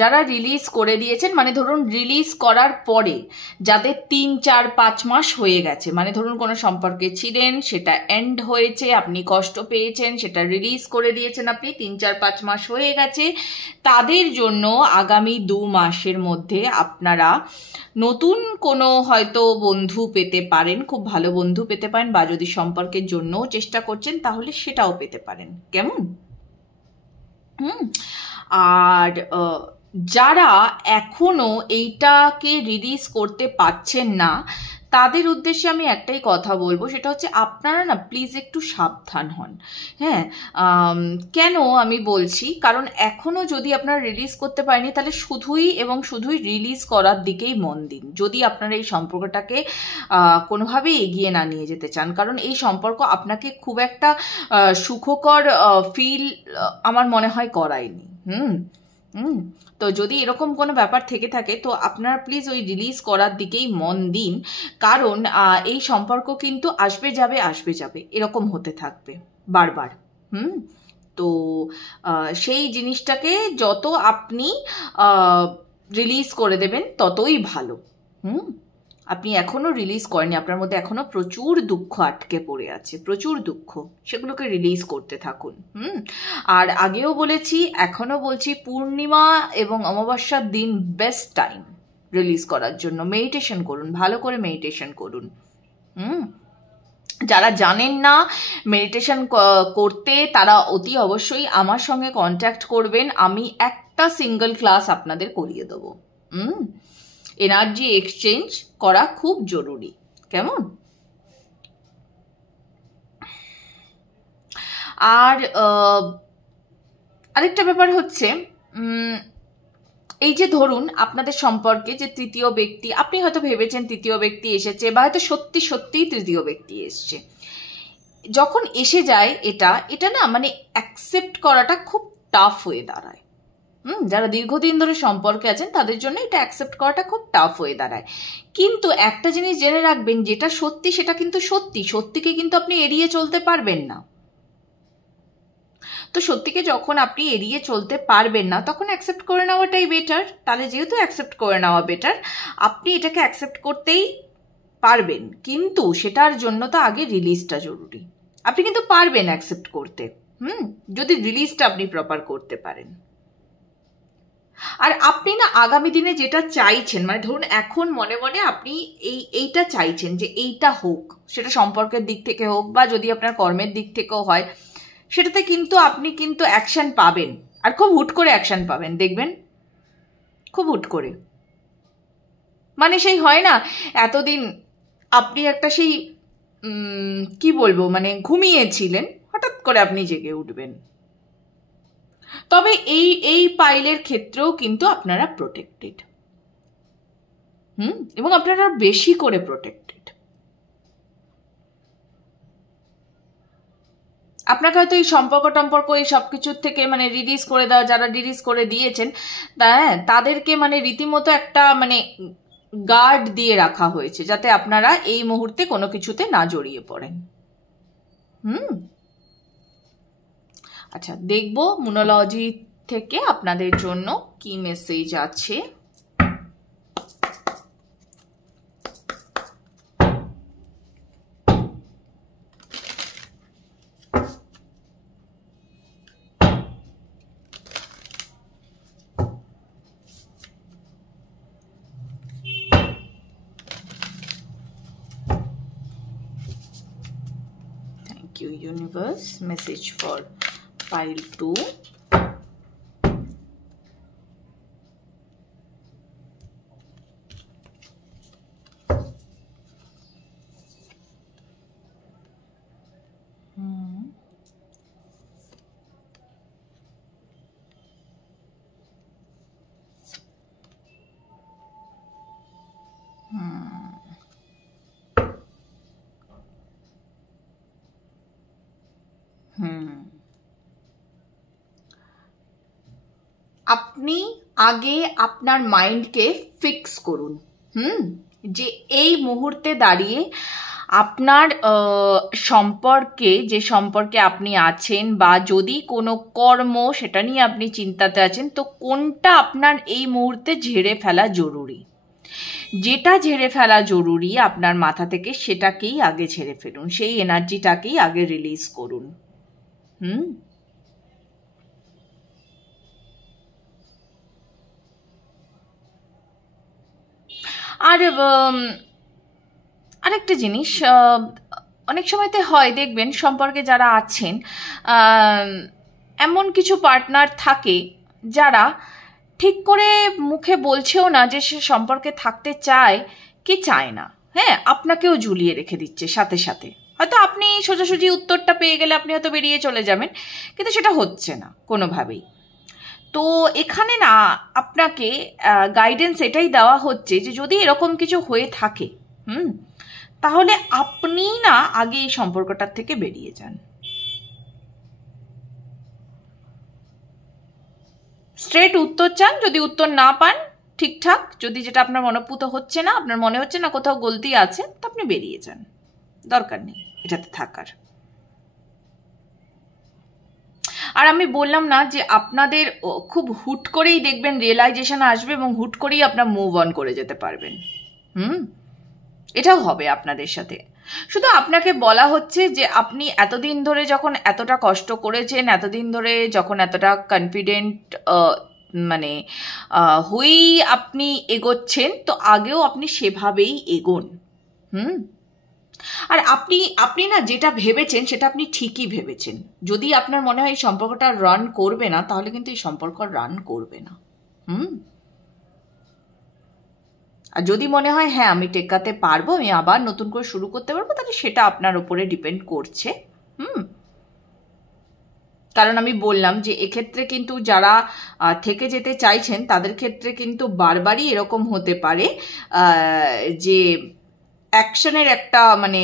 যারা রিলিজ করে দিয়েছেন, মানে ধরুন রিলিজ করার পরে যাদের 3-4-5 মাস হয়ে গেছে, মানে ধরুন কোনো সম্পর্কে ছিলেন, সেটা এন্ড হয়েছে, আপনি কষ্ট পেয়েছেন, সেটা রিলিজ করে দিয়েছেন আপনি, 3-4-5 মাস হয়ে গেছে, তাদের জন্য আগামী 2 মাসের মধ্যে আপনারা নতুন কোনো হয়তো বন্ধু পেতে পারেন, খুব ভালো বন্ধু পেতে পারেন, বা যদি সম্পর্কের জন্যও চেষ্টা করছেন তাহলে সেটাও পেতে পারেন। কেমন? আর যারা এখনো এইটাকে রিলিজ করতে পারছেন না, তাদের উদ্দেশ্যে আমি একটাই কথা বলবো, সেটা হচ্ছে আপনারা না প্লিজ একটু সাবধান হন। হ্যাঁ, কেন আমি বলছি, কারণ এখনো যদি আপনারা রিলিজ করতে পারেনি, তাহলে শুধুই এবং শুধুই রিলিজ করার দিকেই মন দিন, যদি আপনারা এই সম্পর্কটাকে কোনোভাবেই এগিয়ে না নিয়ে যেতে চান, কারণ এই সম্পর্ক আপনাকে খুব একটা সুখকর ফিল আমার মনে হয় করায়নি। তো যদি এরকম কোনো ব্যাপার থেকে থাকে, তো আপনারা প্লিজ ওই রিলিজ করার দিকেই মন দিন, কারণ এই সম্পর্ক কিন্তু আসবে যাবে এরকম হতে থাকবে বারবার। তো সেই জিনিসটাকে যত আপনি রিলিজ করে দেবেন ততই ভালো। আপনি এখনো রিলিজ করেননি, আপনার মধ্যে এখনো প্রচুর দুঃখ আটকে পড়ে আছে, প্রচুর দুঃখ, সেগুলোকে রিলিজ করতে থাকুন। আর আগেও বলেছি, এখনো বলছি, পূর্ণিমা এবং অমাবস্যার দিন বেস্ট টাইম রিলিজ করার জন্য। মেডিটেশন করুন, ভালো করে মেডিটেশন করুন। যারা জানেন না মেডিটেশন করতে, তারা অতি অবশ্যই আমার সঙ্গে কন্ট্যাক্ট করবেন, আমি একটা সিঙ্গেল ক্লাস আপনাদের করিয়ে দেবো। এনার্জি এক্সচেঞ্জ করা খুব জরুরি। কেমন? আর আরেকটা ব্যাপার হচ্ছে, এই যে ধরুন আপনাদের সম্পর্কে যে তৃতীয় ব্যক্তি, আপনি হয়তো ভেবেছেন তৃতীয় ব্যক্তি এসেছে, বা হয়তো সত্যি সত্যিই তৃতীয় ব্যক্তি এসছে। যখন এসে যায় এটা না মানে অ্যাকসেপ্ট করাটা খুব টাফ হয়ে দাঁড়ায়। যারা দীর্ঘদিন ধরে সম্পর্কে আছেন তাদের জন্য এটা অ্যাকসেপ্ট করাটা খুব টাফ হয়ে দাঁড়ায়। কিন্তু একটা জিনিস জেনে রাখবেন, যেটা সত্যি সেটা কিন্তু সত্যি, সত্যিকে কিন্তু আপনি এড়িয়ে চলতে পারবেন না। তো সত্যিকে যখন আপনি এড়িয়ে চলতে পারবেন না তখন অ্যাকসেপ্ট করে নেওয়াটাই বেটার। তাহলে যেহেতু অ্যাকসেপ্ট করে নেওয়া বেটার, আপনি এটাকে অ্যাকসেপ্ট করতেই পারবেন, কিন্তু সেটার জন্য তো আগে রিলিজটা জরুরি। আপনি কিন্তু পারবেন অ্যাকসেপ্ট করতে, যদি রিলিজটা আপনি প্রপার করতে পারেন। আর আপনি না আগামী দিনে যেটা চাইছেন, মানে ধরুন এখন মনে মনে আপনি এইটা চাইছেন যে এইটা হোক, সেটা সম্পর্কের দিক থেকে হোক বা যদি আপনার কর্মের দিক থেকেও হয়, সেটাতে কিন্তু আপনি কিন্তু অ্যাকশন পাবেন। আর খুব হুট করে অ্যাকশন পাবেন, দেখবেন, খুব হুট করে। মানে সেই হয় না, এতদিন আপনি একটা সেই কি বলবো, মানে ঘুমিয়েছিলেন, হঠাৎ করে আপনি জেগে উঠবেন। তবে এই পাইলের ক্ষেত্রেও কিন্তু আপনারা প্রোটেক্টেড, এবং আপনারা বেশি করে প্রোটেক্টেড। আপনাকে হয়তো এই সম্পর্ক এই সব কিছুর থেকে মানে রিলিজ করে দেওয়া, যারা রিলিজ করে দিয়েছেন তাদেরকে মানে রীতিমতো একটা মানে গার্ড দিয়ে রাখা হয়েছে, যাতে আপনারা এই মুহূর্তে কোনো কিছুতে না জড়িয়ে পড়েন। আচ্ছা, দেখব মুনোলজি থেকে আপনাদের জন্য কি মেসেজ আছে। Thank you, universe. Message for pile 2. আপনি আগে আপনার মাইন্ডকে ফিক্স করুন যে এই মুহূর্তে দাঁড়িয়ে আপনার সম্পর্কে, যে সম্পর্কে আপনি আছেন বা যদি কোনো কর্ম সেটা নিয়ে আপনি চিন্তাতে আছেন, তো কোনটা আপনার এই মুহূর্তে ঝেড়ে ফেলা জরুরি। যেটা ঝেড়ে ফেলা জরুরি আপনার মাথা থেকে, সেটাকেই আগে ঝেড়ে ফেলুন, সেই এনার্জিটাকেই আগে রিলিজ করুন। আর আরেকটা জিনিস, অনেক সময়তে হয় দেখবেন সম্পর্কে যারা আছেন, এমন কিছু পার্টনার থাকে যারা ঠিক করে মুখে বলছেও না যে সে সম্পর্কে থাকতে চায় কি চায় না, আপনাকেও ঝুলিয়ে রেখে দিচ্ছে সাথে সাথে। হয়তো আপনি সোজাসুজি উত্তরটা পেয়ে গেলে আপনি হয়তো বেরিয়ে চলে যাবেন, কিন্তু সেটা হচ্ছে না কোনোভাবেই। তো এখানে না আপনাকে গাইডেন্স এটাই দেওয়া হচ্ছে যে যদি এরকম কিছু হয়ে থাকে তাহলে আপনি না আগে এই সম্পর্কটার থেকে বেরিয়ে যান। স্ট্রেট উত্তর চান, যদি উত্তর না পান ঠিকঠাক, যদি যেটা আপনার মনোপুত হচ্ছে না, আপনার মনে হচ্ছে না কোথাও গলতি আছে, তো আপনি বেরিয়ে যান, দরকার নেই এটাতে থাকার। আর আমি বললাম না যে আপনাদের খুব হুট করেই দেখবেন রিয়েলাইজেশন আসবে এবং হুট করেই আপনার মুভ অন করে যেতে পারবেন। এটাও হবে আপনাদের সাথে। শুধু আপনাকে বলা হচ্ছে যে আপনি এতদিন ধরে যখন এতটা কষ্ট করেছেন, এতদিন ধরে যখন এতটা কনফিডেন্ট মানে হয়েই আপনি এগোচ্ছেন, তো আগেও আপনি সেভাবেই এগোন। আর আপনি না যেটা ভেবেছেন সেটা আপনি ঠিকই ভেবেছেন। যদি আপনার মনে হয় এই সম্পর্কটা রান করবে না, তাহলে কিন্তু এই সম্পর্ক রান করবে না। আর যদি মনে হয় হ্যাঁ আমি টেকাতে পারবো, আমি আবার নতুন করে শুরু করতে পারবো, তাহলে সেটা আপনার উপরে ডিপেন্ড করছে। কারণ আমি বললাম যে এক্ষেত্রে কিন্তু যারা থেকে যেতে চাইছেন তাদের ক্ষেত্রে কিন্তু বারবারই এরকম হতে পারে যে অ্যাকশনের একটা মানে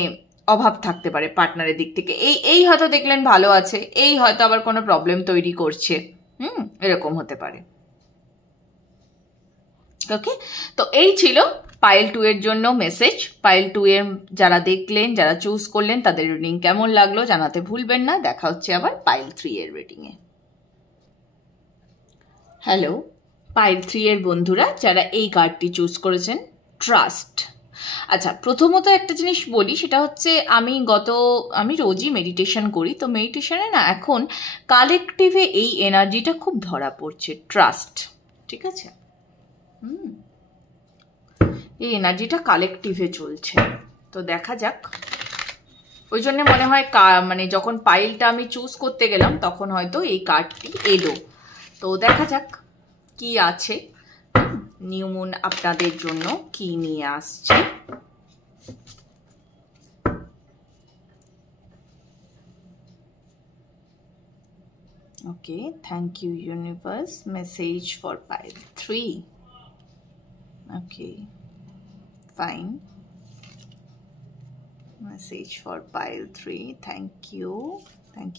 অভাব থাকতে পারে পার্টনারের দিক থেকে। এই হয়তো দেখলেন ভালো আছে, এই হয়তো আবার কোনো প্রবলেম তৈরি করছে, এরকম হতে পারে। ওকে, তো এই ছিল পাইল 2 এর জন্য মেসেজ। পাইল 2 এর যারা দেখলেন, যারা চুজ করলেন, তাদের রিডিং কেমন লাগলো জানাতে ভুলবেন না। দেখা হচ্ছে আবার পাইল 3 এর রিডিংয়ে। হ্যালো পাইল 3 এর বন্ধুরা, যারা এই কার্ডটি চুজ করেছেন, ট্রাস্ট। আচ্ছা, প্রথমত একটা জিনিস বলি, সেটা হচ্ছে আমি রোজই মেডিটেশন করি, তো মেডিটেশনে না এখন কালেকটিভে এই এনার্জিটা খুব ধরা পড়ছে, ট্রাস্ট। ঠিক আছে, এই এনার্জিটা কালেকটিভে চলছে, তো দেখা যাক। ওই জন্য মনে হয় মানে যখন পাইলটা আমি চুজ করতে গেলাম তখন হয়তো এই কার্ডটি এলো, তো দেখা যাক কি আছে, নিউ মুন আপনাদের জন্য কি নিয়ে আসছে। Okay, thank you universe. Message for pile 3. Okay, fine. Message for pile 3. Thank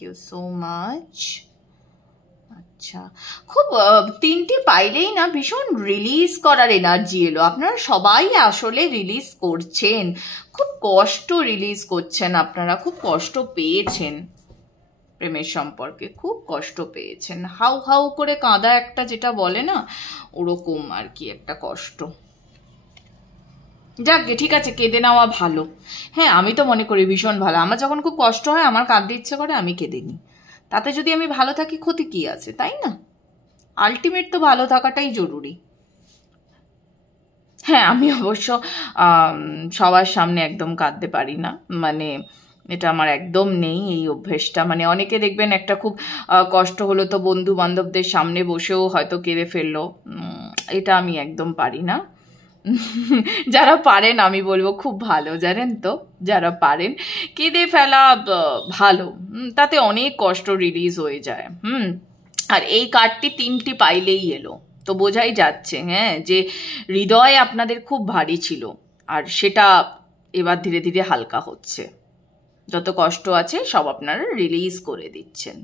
you so much. আচ্ছা, খুব তিনটি পাইলেই না ভীষণ রিলিজ করার এনার্জি এলো। আপনারা সবাই আসলে রিলিজ করছেন, খুব কষ্ট রিলিজ করছেন, আপনারা খুব কষ্ট পেয়েছেন প্রেমের সম্পর্কে, খুব কষ্ট পেয়েছেন, হাউ হাউ করে কাঁদা একটা যেটা বলে না, ওরকম আর কি একটা কষ্ট। যাকগে, ঠিক আছে, কেঁদে নেওয়া ভালো। হ্যাঁ, আমি তো মনে করি ভীষণ ভালো। আমার যখন খুব কষ্ট হয়, আমার কাঁদতে ইচ্ছে করে, আমি কেঁদে নিই। তাতে যদি আমি ভালো থাকি ক্ষতি কি আছে, তাই না? আলটিমেট তো ভালো থাকাটাই জরুরি। হ্যাঁ, আমি অবশ্য সবার সামনে একদম কাঁদতে পারি না, মানে এটা আমার একদম নেই এই অভ্যেসটা। মানে অনেকে দেখবেন একটা খুব কষ্ট হলো তো বন্ধু বান্ধবদের সামনে বসেও হয়তো কেঁদে ফেললো, এটা আমি একদম পারি না। যারা পারেন আমি বলবো খুব ভালো, জানেন তো, যারা পারেন কেঁদে ফেলা ভালো, তাতে অনেক কষ্ট রিলিজ হয়ে যায়। আর এই কার্ডটি 3টি পাইলেই এলো, তো বোঝাই যাচ্ছে হ্যাঁ যে হৃদয় আপনাদের খুব ভারী ছিল, আর সেটা এবার ধীরে ধীরে হালকা হচ্ছে। যত কষ্ট আছে সব আপনারা রিলিজ করে দিচ্ছেন।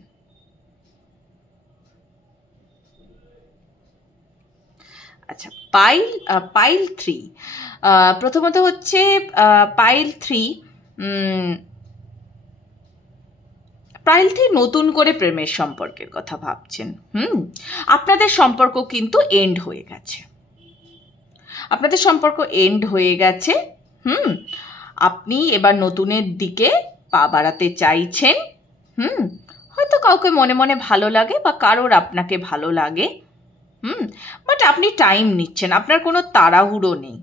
আচ্ছা, পাইল 3, প্রথমত হচ্ছে পাইল 3 নতুন করে প্রেমের সম্পর্কের কথা ভাবছেন। আপনাদের সম্পর্ক কিন্তু এন্ড হয়ে গেছে, আপনাদের সম্পর্ক এন্ড হয়ে গেছে। আপনি এবার নতুনের দিকে পা বাড়াতে চাইছেন। হয়তো কাউকে মনে মনে ভালো লাগে বা কারোর আপনাকে ভালো লাগে, বাট আপনি টাইম নিচ্ছেন, আপনার কোনো তাড়াহুড়ো নেই,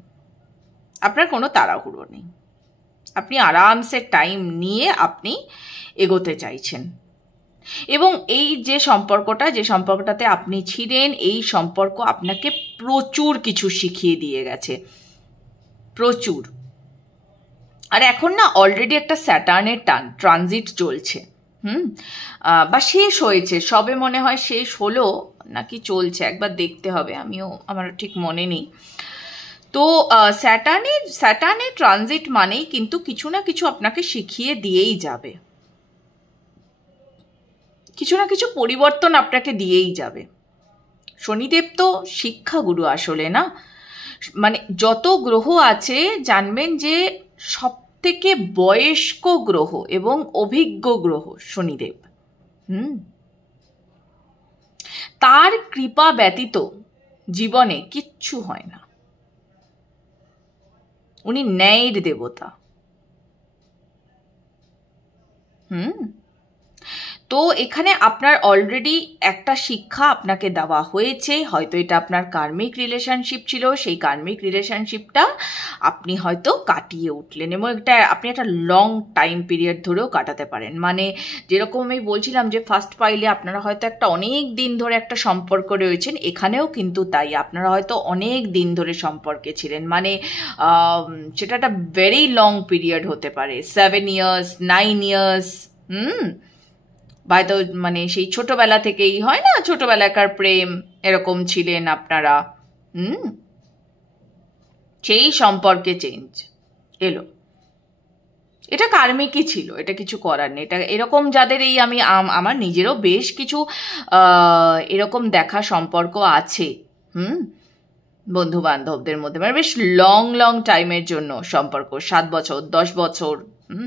আপনি আরামসে টাইম নিয়ে আপনি এগোতে চাইছেন। এবং এই যে সম্পর্কটাতে আপনি ছিলেন, এই সম্পর্ক আপনাকে প্রচুর কিছু শিখিয়ে দিয়ে গেছে, প্রচুর। আর এখন না অলরেডি একটা স্যাটার্নের ট্রানজিট চলছে, বা শেষ হয়েছে, সবে মনে হয় শেষ হলো নাকি চলছে, একবার দেখতে হবে, আমার ঠিক মনে নেই। তো স্যাটার্নের ট্রানজিট মানেই কিন্তু কিছু না কিছু আপনাকে শিখিয়ে দিয়েই যাবে, কিছু না কিছু পরিবর্তন আপনাকে দিয়েই যাবে। শনিদেব তো শিক্ষাগুরু আসলে, না মানে যত গ্রহ আছে জানবেন যে সবথেকে বয়স্ক গ্রহ এবং অভিজ্ঞ গ্রহ শনিদেব। তার কৃপা ব্যতীত জীবনে কিচ্ছু হয় না, উনি ন্যায়ের দেবতা। তো এখানে আপনার অলরেডি একটা শিক্ষা আপনাকে দেওয়া হয়েছে, হয়তো এটা আপনার কার্মিক রিলেশনশিপ ছিল, সেই কার্মিক রিলেশনশিপটা আপনি হয়তো কাটিয়ে উঠলেন, এবং আপনি একটা লং টাইম পিরিয়ড ধরেও কাটাতে পারেন। মানে যেরকম আমি বলছিলাম যে ফার্স্ট পাইলে আপনারা হয়তো একটা অনেক দিন ধরে একটা সম্পর্ক রয়েছেন, এখানেও কিন্তু তাই, আপনারা হয়তো অনেক দিন ধরে সম্পর্কে ছিলেন, মানে সেটা একটা ভেরি লং পিরিয়ড হতে পারে, 7 years 9 years, হয়তো মানে সেই ছোটবেলা থেকেই হয় না, ছোটবেলাকার প্রেম এরকম ছিলেন আপনারা, সেই সম্পর্কে চেঞ্জ এলো। এটা কার্মিকই ছিল, এটা কিছু করার নেই। এটা এরকম যাদের এই আমি আমার নিজেরও বেশ কিছু এরকম দেখা সম্পর্ক আছে, বন্ধু বান্ধবদের মধ্যে, মানে বেশ লং টাইমের জন্য সম্পর্ক, 7 বছর 10 বছর,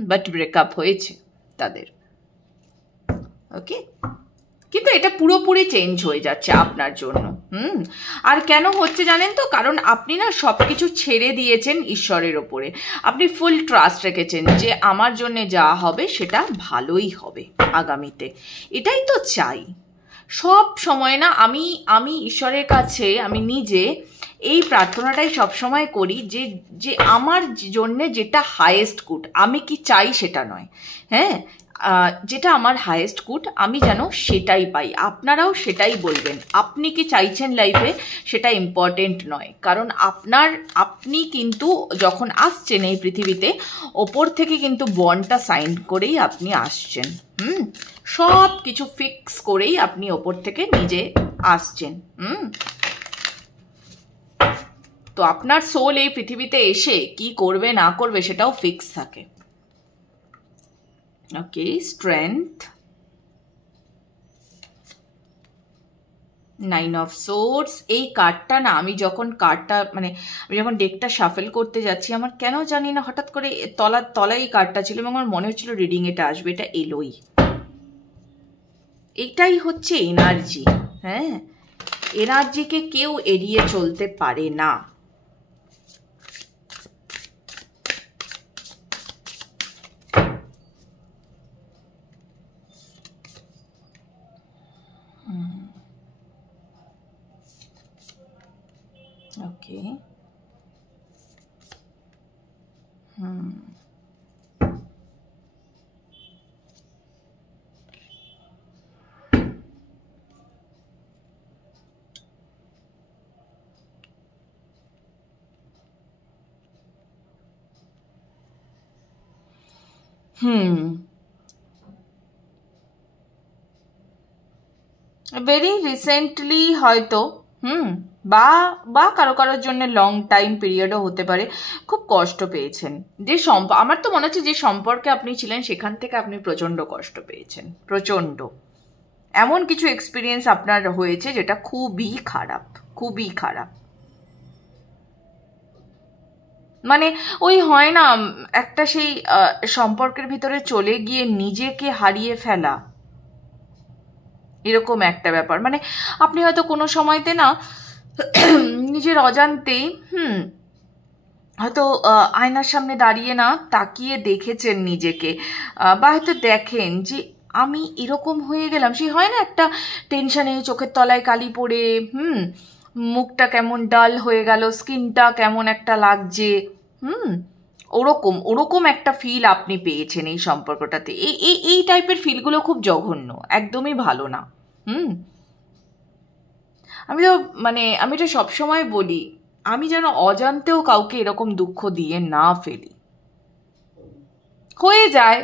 বাট ব্রেকআপ হয়েছে তাদের। ওকে, কিন্তু এটা পুরোপুরি চেঞ্জ হয়ে যাচ্ছে আপনার জন্য। আর কেন হচ্ছে জানেন তো? কারণ আপনি না সবকিছু ছেড়ে দিয়েছেন ঈশ্বরের ওপরে, আপনি ফুল ট্রাস্ট রেখেছেন যে আমার জন্য যা হবে সেটা ভালোই হবে আগামীতে। এটাই তো চাই সব সময় না। আমি ঈশ্বরের কাছে আমি নিজে এই প্রার্থনাটাই সবসময় করি যে যে আমার জন্যে যেটা হাইয়েস্ট গুড, আমি কি চাই সেটা নয়, হ্যাঁ, যেটা আমার হাইয়েস্ট গুড আমি যেন সেটাই পাই। আপনারাও সেটাই বলবেন। আপনি কি চাইছেন লাইফে সেটা ইম্পর্টেন্ট নয়, কারণ আপনি কিন্তু যখন আসছেন এই পৃথিবীতে ওপর থেকে কিন্তু বন্ডটা সাইন করেই আপনি আসছেন। সব কিছু ফিক্স করেই আপনি ওপর থেকে নিজে আসছেন। তো আপনার সোল এই পৃথিবীতে এসে কি করবে না করবে সেটাও ফিক্স থাকে। ওকে, স্ট্রেংথ, 9 অফ সোর্স। এই কার্ডটা না আমি যখন ডেকটা শাফেল করতে যাচ্ছি, আমার কেন জানি না হঠাৎ করে তলায় এই কার্ডটা ছিল এবং আমার মনে হচ্ছিল রিডিং এটা আসবে, এটা এলোই। এটাই হচ্ছে এনার্জি। হ্যাঁ, এনার্জিকে কেউ এড়িয়ে চলতে পারে না। ওকে, ভেরি রিসেন্টলি হয়তো, বা কারোর জন্য লং টাইম পিরিয়ডও হতে পারে, খুব কষ্ট পেয়েছেন। যে আমার তো মনে হচ্ছে যে সম্পর্কে আপনি ছিলেন সেখান থেকে আপনি প্রচণ্ড কষ্ট পেয়েছেন, প্রচণ্ড। এমন কিছু এক্সপিরিয়েন্স আপনার হয়েছে যেটা খুবই খারাপ, খুবই খারাপ। মানে ওই হয় না একটা সেই সম্পর্কের ভিতরে চলে গিয়ে নিজেকে হারিয়ে ফেলা, এরকম একটা ব্যাপার। মানে আপনি হয়তো কোনো সময়তে না নিজের অজান্তেই হয়তো আয়নার সামনে দাঁড়িয়ে না তাকিয়ে দেখেছেন নিজেকে, বা হয়তো দেখেন যে আমি এরকম হয়ে গেলাম। সেই হয় না একটা টেনশনে চোখের তলায় কালি পড়ে, মুখটা কেমন ডাল হয়ে গেল, স্কিনটা কেমন একটা লাগছে, ওরকম একটা ফিল আপনি পেয়েছেন এই সম্পর্কটাতে। এই টাইপের ফিলগুলো খুব জঘন্য, একদমই ভালো না। আমি এটা সবসময় বলি, আমি যেন অজান্তেও কাউকে এরকম দুঃখ দিয়ে না ফেলি। হয়ে যায়,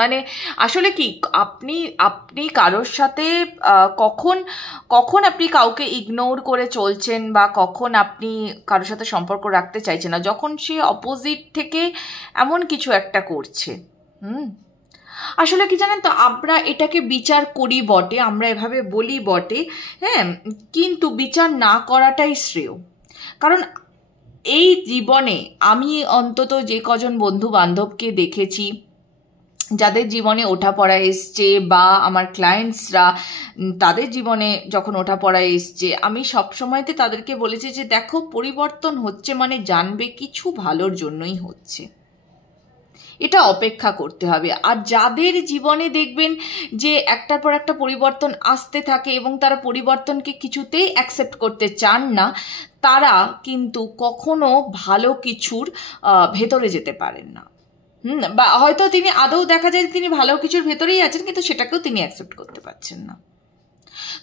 মানে আসলে কি আপনি কারোর সাথে কখন আপনি কাউকে ইগনোর করে চলছেন বা কখন আপনি কারোর সাথে সম্পর্ক রাখতে চাইছেন না, যখন সে অপোজিট থেকে এমন কিছু একটা করছে। আসলে কি জানেন তো, আমরা এটাকে বিচার করি বটে, আমরা এভাবে বলি বটে, হ্যাঁ, কিন্তু বিচার না করাটাই শ্রেয়। কারণ এই জীবনে আমি অন্তত যে কজন বন্ধু বান্ধবকে দেখেছি যাদের জীবনে ওঠাপড়া এসছে, বা আমার ক্লায়েন্টসরা তাদের জীবনে যখন ওঠাপড়া এসছে, আমি সবসময়তে তাদেরকে বলেছি যে দেখো, পরিবর্তন হচ্ছে মানে জানবে কিছু ভালোর জন্যই হচ্ছে, এটা অপেক্ষা করতে হবে। আর যাদের জীবনে দেখবেন যে একটার পর একটা পরিবর্তন আসতে থাকে এবং তারা পরিবর্তনকে কিছুতেই অ্যাকসেপ্ট করতে চান না, তারা কিন্তু কখনো ভালো কিছুর ভেতরে যেতে পারেন না। বা হয়তো তিনি আদৌ দেখা যায় তিনি ভালো কিছুর ভেতরেই আছেন, কিন্তু সেটাকেও তিনি অ্যাকসেপ্ট করতে পারছেন না।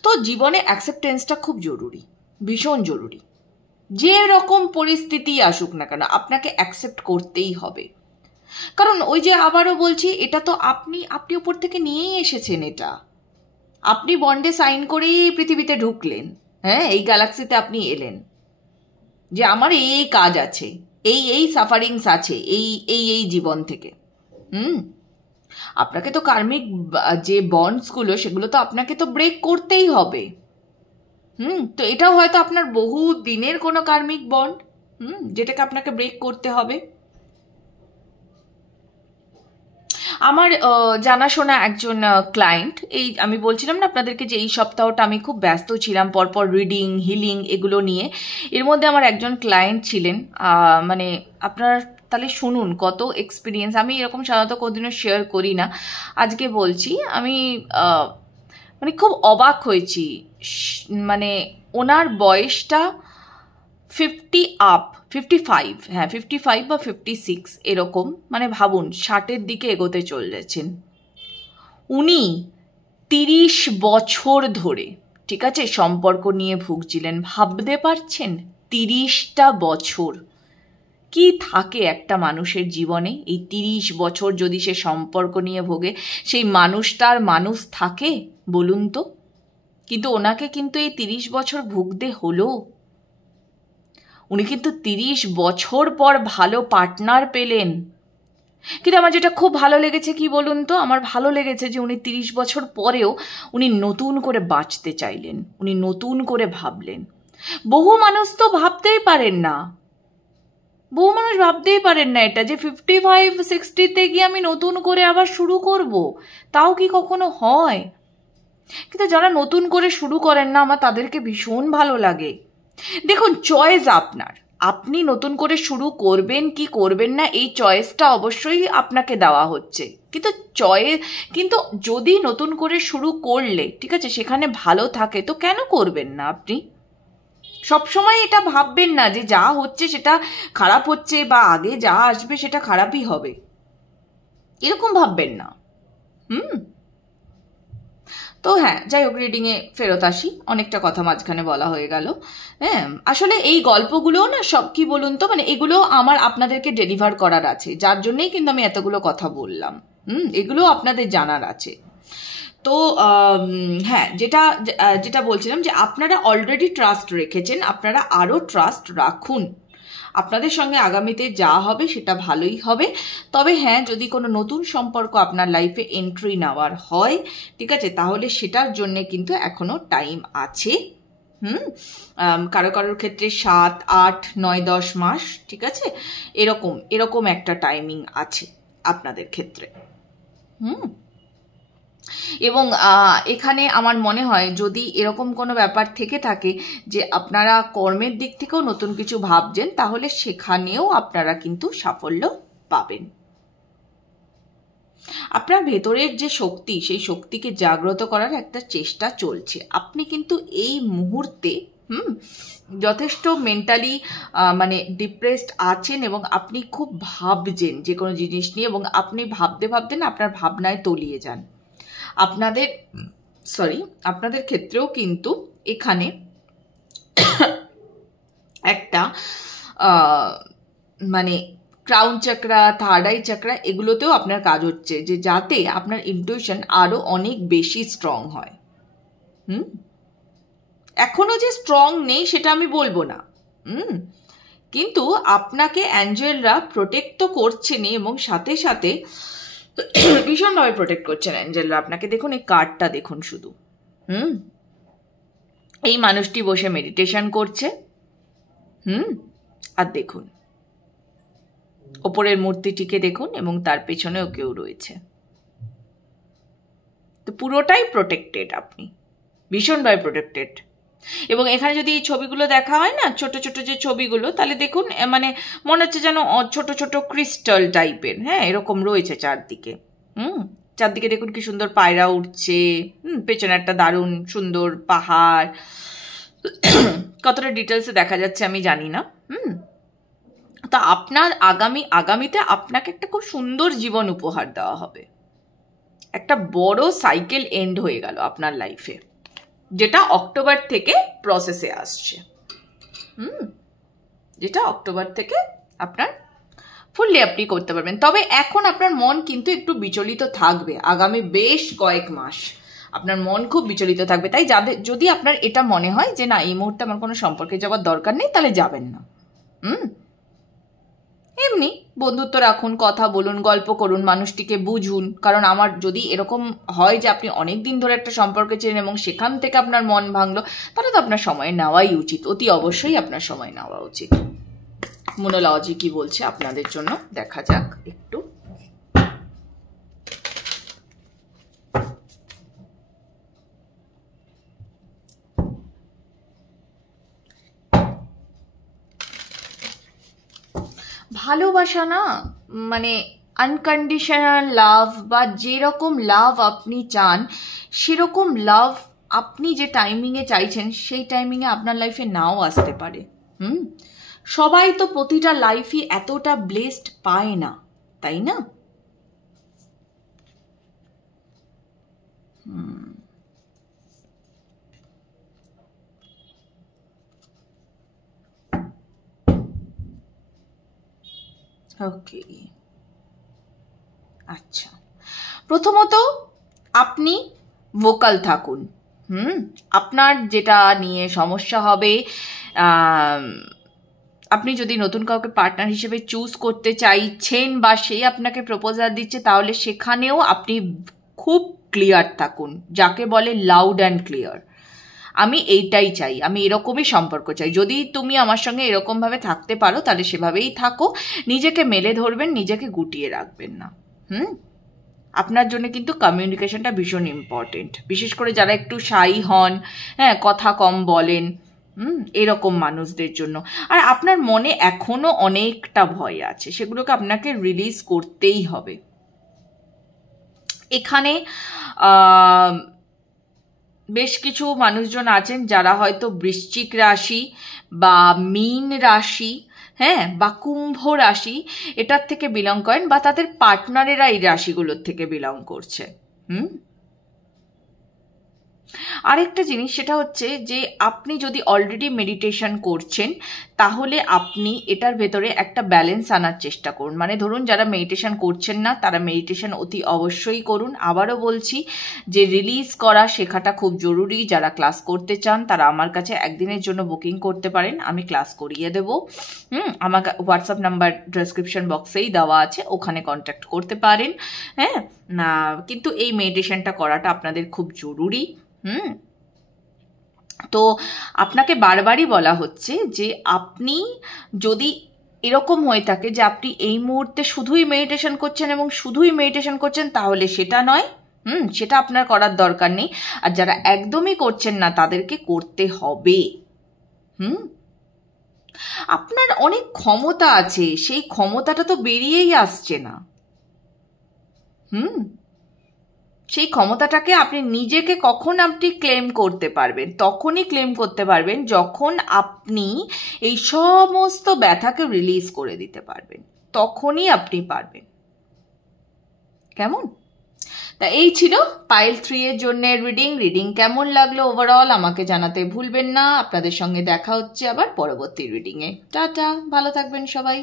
তো জীবনে অ্যাকসেপ্টেন্সটা খুব জরুরি, ভীষণ জরুরি। যে রকম পরিস্থিতি আসুক না কেন আপনাকে অ্যাকসেপ্ট করতেই হবে। কারণ ওই যে আবারও বলছি, এটা তো আপনি উপর থেকে নিয়েই এসেছেন। এটা আপনি বন্ডে সাইন করেই পৃথিবীতে ঢুকলেন, হ্যাঁ, এই গ্যালাক্সিতে আপনি এলেন যে আমার এই কাজ আছে, এই সাফারিংস আছে এই জীবন থেকে। আপনাকে তো কার্মিক যে বন্ডসগুলো সেগুলো তো আপনাকে তো ব্রেক করতেই হবে। তো এটাও হয়তো আপনার বহু দিনের কোনো কার্মিক বন্ড, যেটাকে আপনাকে ব্রেক করতে হবে। আমার জানাশোনা একজন ক্লায়েন্ট, এই আমি বলছিলাম না আপনাদেরকে যে এই সপ্তাহটা আমি খুব ব্যস্ত ছিলাম পরপর রিডিং, হিলিং এগুলো নিয়ে। এর মধ্যে আমার একজন ক্লায়েন্ট ছিলেন, মানে আপনার তাহলে শুনুন কত এক্সপিরিয়েন্স। আমি এরকম সাধারণত কোনোদিনও শেয়ার করি না, আজকে বলছি। আমি মানে খুব অবাক হয়েছি। মানে ওনার বয়সটা 55, হ্যাঁ 55 বা 56 এরকম, মানে ভাবুন 60-এর দিকে এগোতে চলেছেন। উনি 30 বছর ধরে, ঠিক আছে, সম্পর্ক নিয়ে ভুগছিলেন। ভাবতে পারছেন 30টা বছর কি থাকে একটা মানুষের জীবনে? এই 30 বছর যদি সে সম্পর্ক নিয়ে ভোগে, সেই মানুষটার মানুষ থাকে বলুন তো? কিন্তু ওনাকে কিন্তু এই 30 বছর ভুগতে হলো। উনি কিন্তু 30 বছর পর ভালো পার্টনার পেলেন। কিন্তু আমার যেটা খুব ভালো লেগেছে কি বলুন তো, আমার ভালো লেগেছে যে উনি 30 বছর পরেও উনি নতুন করে বাঁচতে চাইলেন, উনি নতুন করে ভাবলেন। বহু মানুষ তো ভাবতেই পারেন না, বহু মানুষ ভাবতেই পারেন না এটা, যে 55-60-তে গিয়ে আমি নতুন করে আবার শুরু করব, তাও কি কখনো হয়? কিন্তু যারা নতুন করে শুরু করেন না, আমার তাদেরকে ভীষণ ভালো লাগে। দেখুন, চয়েস আপনার, আপনি নতুন করে শুরু করবেন কি করবেন না এই চয়েসটা অবশ্যই আপনাকে দেওয়া হচ্ছে। কিন্তু যদি নতুন করে শুরু করলে, ঠিক আছে, সেখানে ভালো থাকে তো কেন করবেন না? আপনি সবসময় এটা ভাববেন না যে যা হচ্ছে সেটা খারাপ হচ্ছে বা আগে যা আসবে সেটা খারাপই হবে, এরকম ভাববেন না। তো হ্যাঁ, যাই হোক, রিডিংয়ে ফেরত আসি। অনেকটা কথা মাঝখানে বলা হয়ে গেল। হ্যাঁ, আসলে এই গল্পগুলো না সব কি বলুন তো, মানে এগুলো আমার আপনাদেরকে ডেলিভার করার আছে, যার জন্যই কিন্তু আমি এতগুলো কথা বললাম। এগুলো আপনাদের জানার আছে। তো হ্যাঁ, যেটা বলছিলাম যে আপনারা অলরেডি ট্রাস্ট রেখেছেন, আপনারা আরও ট্রাস্ট রাখুন। আপনাদের সঙ্গে আগামীতে যা হবে সেটা ভালোই হবে। তবে হ্যাঁ, যদি কোনো নতুন সম্পর্ক আপনার লাইফে এন্ট্রি নেওয়ার হয়, ঠিক আছে, তাহলে সেটার জন্যে কিন্তু এখনো টাইম আছে। কারোর ক্ষেত্রে 7, 8, 9, 10 মাস, ঠিক আছে, এরকম একটা টাইমিং আছে আপনাদের ক্ষেত্রে। এবং এখানে আমার মনে হয় যদি এরকম কোনো ব্যাপার থেকে থাকে যে আপনারা কর্মের দিক থেকেও নতুন কিছু ভাবছেন, তাহলে সেখানেও আপনারা কিন্তু সাফল্য পাবেন। আপনার ভেতরের যে শক্তি, সেই শক্তিকে জাগ্রত করার একটা চেষ্টা চলছে। আপনি কিন্তু এই মুহূর্তে যথেষ্ট মেন্টালি মানে ডিপ্রেসড আছেন এবং আপনি খুব ভাবছেন যে কোনো জিনিস নিয়ে, এবং আপনি ভাবতে না আপনার ভাবনায় তলিয়ে যান। আপনাদের ক্ষেত্রেও কিন্তু এখানে একটা মানে ক্রাউন চাকরা, থার্ড আই চাকরা, এগুলোতেও আপনার কাজ হচ্ছে যে যাতে আপনার ইনটিউশন আরো অনেক বেশি স্ট্রং হয়। এখনো যে স্ট্রং নেই সেটা আমি বলবো না, কিন্তু আপনাকে অ্যাঞ্জেলরা প্রোটেক্ট তো করছেন, এবং সাথে সাথে ভীষণভাবে প্রোটেক্ট করছেন অ্যাঞ্জেলরা আপনাকে। দেখুন এই কার্ডটা দেখুন শুধু, এই মানুষটি বসে মেডিটেশন করছে, আর দেখুন ওপরের মূর্তিটিকে দেখুন, এবং তার পেছনেও কেউ রয়েছে। তো পুরোটাই প্রোটেক্টেড, আপনি ভীষণভাবে প্রোটেক্টেড। এবং এখানে যদি এই ছবিগুলো দেখা হয় না, ছোট ছোট যে ছবিগুলো, তাহলে দেখুন মানে মনে হচ্ছে যেন ছোট ছোট ক্রিস্টাল টাইপের, হ্যাঁ, এরকম রয়েছে চারদিকে। চারদিকে দেখুন কি সুন্দর পায়রা উঠছে, পেছনে একটা দারুণ সুন্দর পাহাড়। কতটা ডিটেলসে দেখা যাচ্ছে আমি জানি না। তা আপনার আগামীতে আপনাকে একটা খুব সুন্দর জীবন উপহার দেওয়া হবে। একটা বড় সাইকেল এন্ড হয়ে গেল আপনার লাইফে, যেটা অক্টোবর থেকে প্রসেসে আসছে। যেটা অক্টোবর থেকে আপনার ফুললি আপনি করতে পারবেন। তবে এখন আপনার মন কিন্তু একটু বিচলিত থাকবে, আগামী বেশ কয়েক মাস আপনার মন খুব বিচলিত থাকবে। তাই যদি আপনার এটা মনে হয় যে না এই মুহূর্তে আমার কোনো সম্পর্কে যাওয়ার দরকার নেই, তাহলে যাবেন না। এমনি বন্ধুত্ব রাখুন, কথা বলুন, গল্প করুন, মানুষটিকে বুঝুন। কারণ আমার যদি এরকম হয় যে আপনি অনেক দিন ধরে একটা সম্পর্কে ছিলেন এবং সেখান থেকে আপনার মন ভাঙলো, তাহলে তো আপনার সময় নেওয়াই উচিত, অতি অবশ্যই আপনার সময় নেওয়া উচিত। মোনোলজি কি বলছে আপনাদের জন্য দেখা যাক একটু। ভালোবাসা না মানে আনকন্ডিশনাল লাভ বা যেরকম লাভ আপনি চান সেরকম লাভ আপনি যে টাইমিংয়ে চাইছেন সেই টাইমিংয়ে আপনার লাইফে নাও আসতে পারে। সবাই তো প্রতিটা লাইফই এতটা ব্লেসড পায় না, তাই না? ওকে, আচ্ছা, প্রথমত আপনি ভোকাল থাকুন। আপনার যেটা নিয়ে সমস্যা হবে, আপনি যদি নতুন কাউকে পার্টনার হিসেবে চুজ করতে চাইছেন বা সেই আপনাকে প্রপোজাল দিচ্ছে, তাহলে সেখানেও আপনি খুব ক্লিয়ার থাকুন, যাকে বলে লাউড অ্যান্ড ক্লিয়ার। আমি এইটাই চাই, আমি এরকমই সম্পর্ক চাই। যদি তুমি আমার সঙ্গে এরকমভাবে থাকতে পারো তাহলে সেভাবেই থাকো, নিজেকে মেলে ধরবেন, নিজেকে গুটিয়ে রাখবেন না। আপনার জন্য কিন্তু কমিউনিকেশনটা ভীষণ ইম্পর্টেন্ট, বিশেষ করে যারা একটু শাই হন, হ্যাঁ, কথা কম বলেন, এরকম মানুষদের জন্য। আর আপনার মনে এখনো অনেকটা ভয় আছে, সেগুলোকে আপনাকে রিলিজ করতেই হবে। এখানে বেশ কিছু মানুষজন আছেন যারা হয়তো বৃশ্চিক রাশি বা মীন রাশি, হ্যাঁ, বা কুম্ভ রাশি এটার থেকে বিলং করেন, বা তাদের পার্টনারেরা এই রাশিগুলোর থেকে বিলং করছে। আরেকটা জিনিস সেটা হচ্ছে যে আপনি যদি অলরেডি মেডিটেশন করছেন তাহলে আপনি এটার ভেতরে একটা ব্যালেন্স আনার চেষ্টা করুন। মানে ধরুন যারা মেডিটেশন করছেন না তারা মেডিটেশন অতি অবশ্যই করুন। আবারও বলছি যে রিলিজ করা শেখাটা খুব জরুরি। যারা ক্লাস করতে চান তারা আমার কাছে একদিনের জন্য বুকিং করতে পারেন, আমি ক্লাস করিয়ে দেবো। আমার হোয়াটসঅ্যাপ নাম্বার ডেসক্রিপশন বক্সেই দেওয়া আছে, ওখানে কন্ট্যাক্ট করতে পারেন। হ্যাঁ, না কিন্তু এই মেডিটেশনটা করাটা আপনাদের খুব জরুরি। তো আপনাকে বারবারই বলা হচ্ছে যে আপনি যদি এরকম হয়ে থাকে যে আপনি এই মুহূর্তে শুধুই মেডিটেশন করছেন এবং শুধুই মেডিটেশন করছেন, তাহলে সেটা নয়, সেটা আপনার করার দরকার নেই। আর যারা একদমই করছেন না তাদেরকে করতে হবে। আপনার অনেক ক্ষমতা আছে, সেই ক্ষমতাটা তো বেরিয়েই আসছে না। সেই ক্ষমতাটাকে আপনি নিজেকে কখন আপনি ক্লেম করতে পারবেন, তখনই ক্লেম করতে পারবেন যখন আপনি এই সমস্ত ব্যথাকে রিলিজ করে দিতে পারবেন, তখনই আপনি পারবেন। কেমন? তা এই ছিল পাইল 3 এর জন্য রিডিং কেমন লাগলো ওভারঅল আমাকে জানাতে ভুলবেন না। আপনাদের সঙ্গে দেখা হচ্ছে আবার পরবর্তী রিডিংয়ে। টাটা, ভালো থাকবেন সবাই।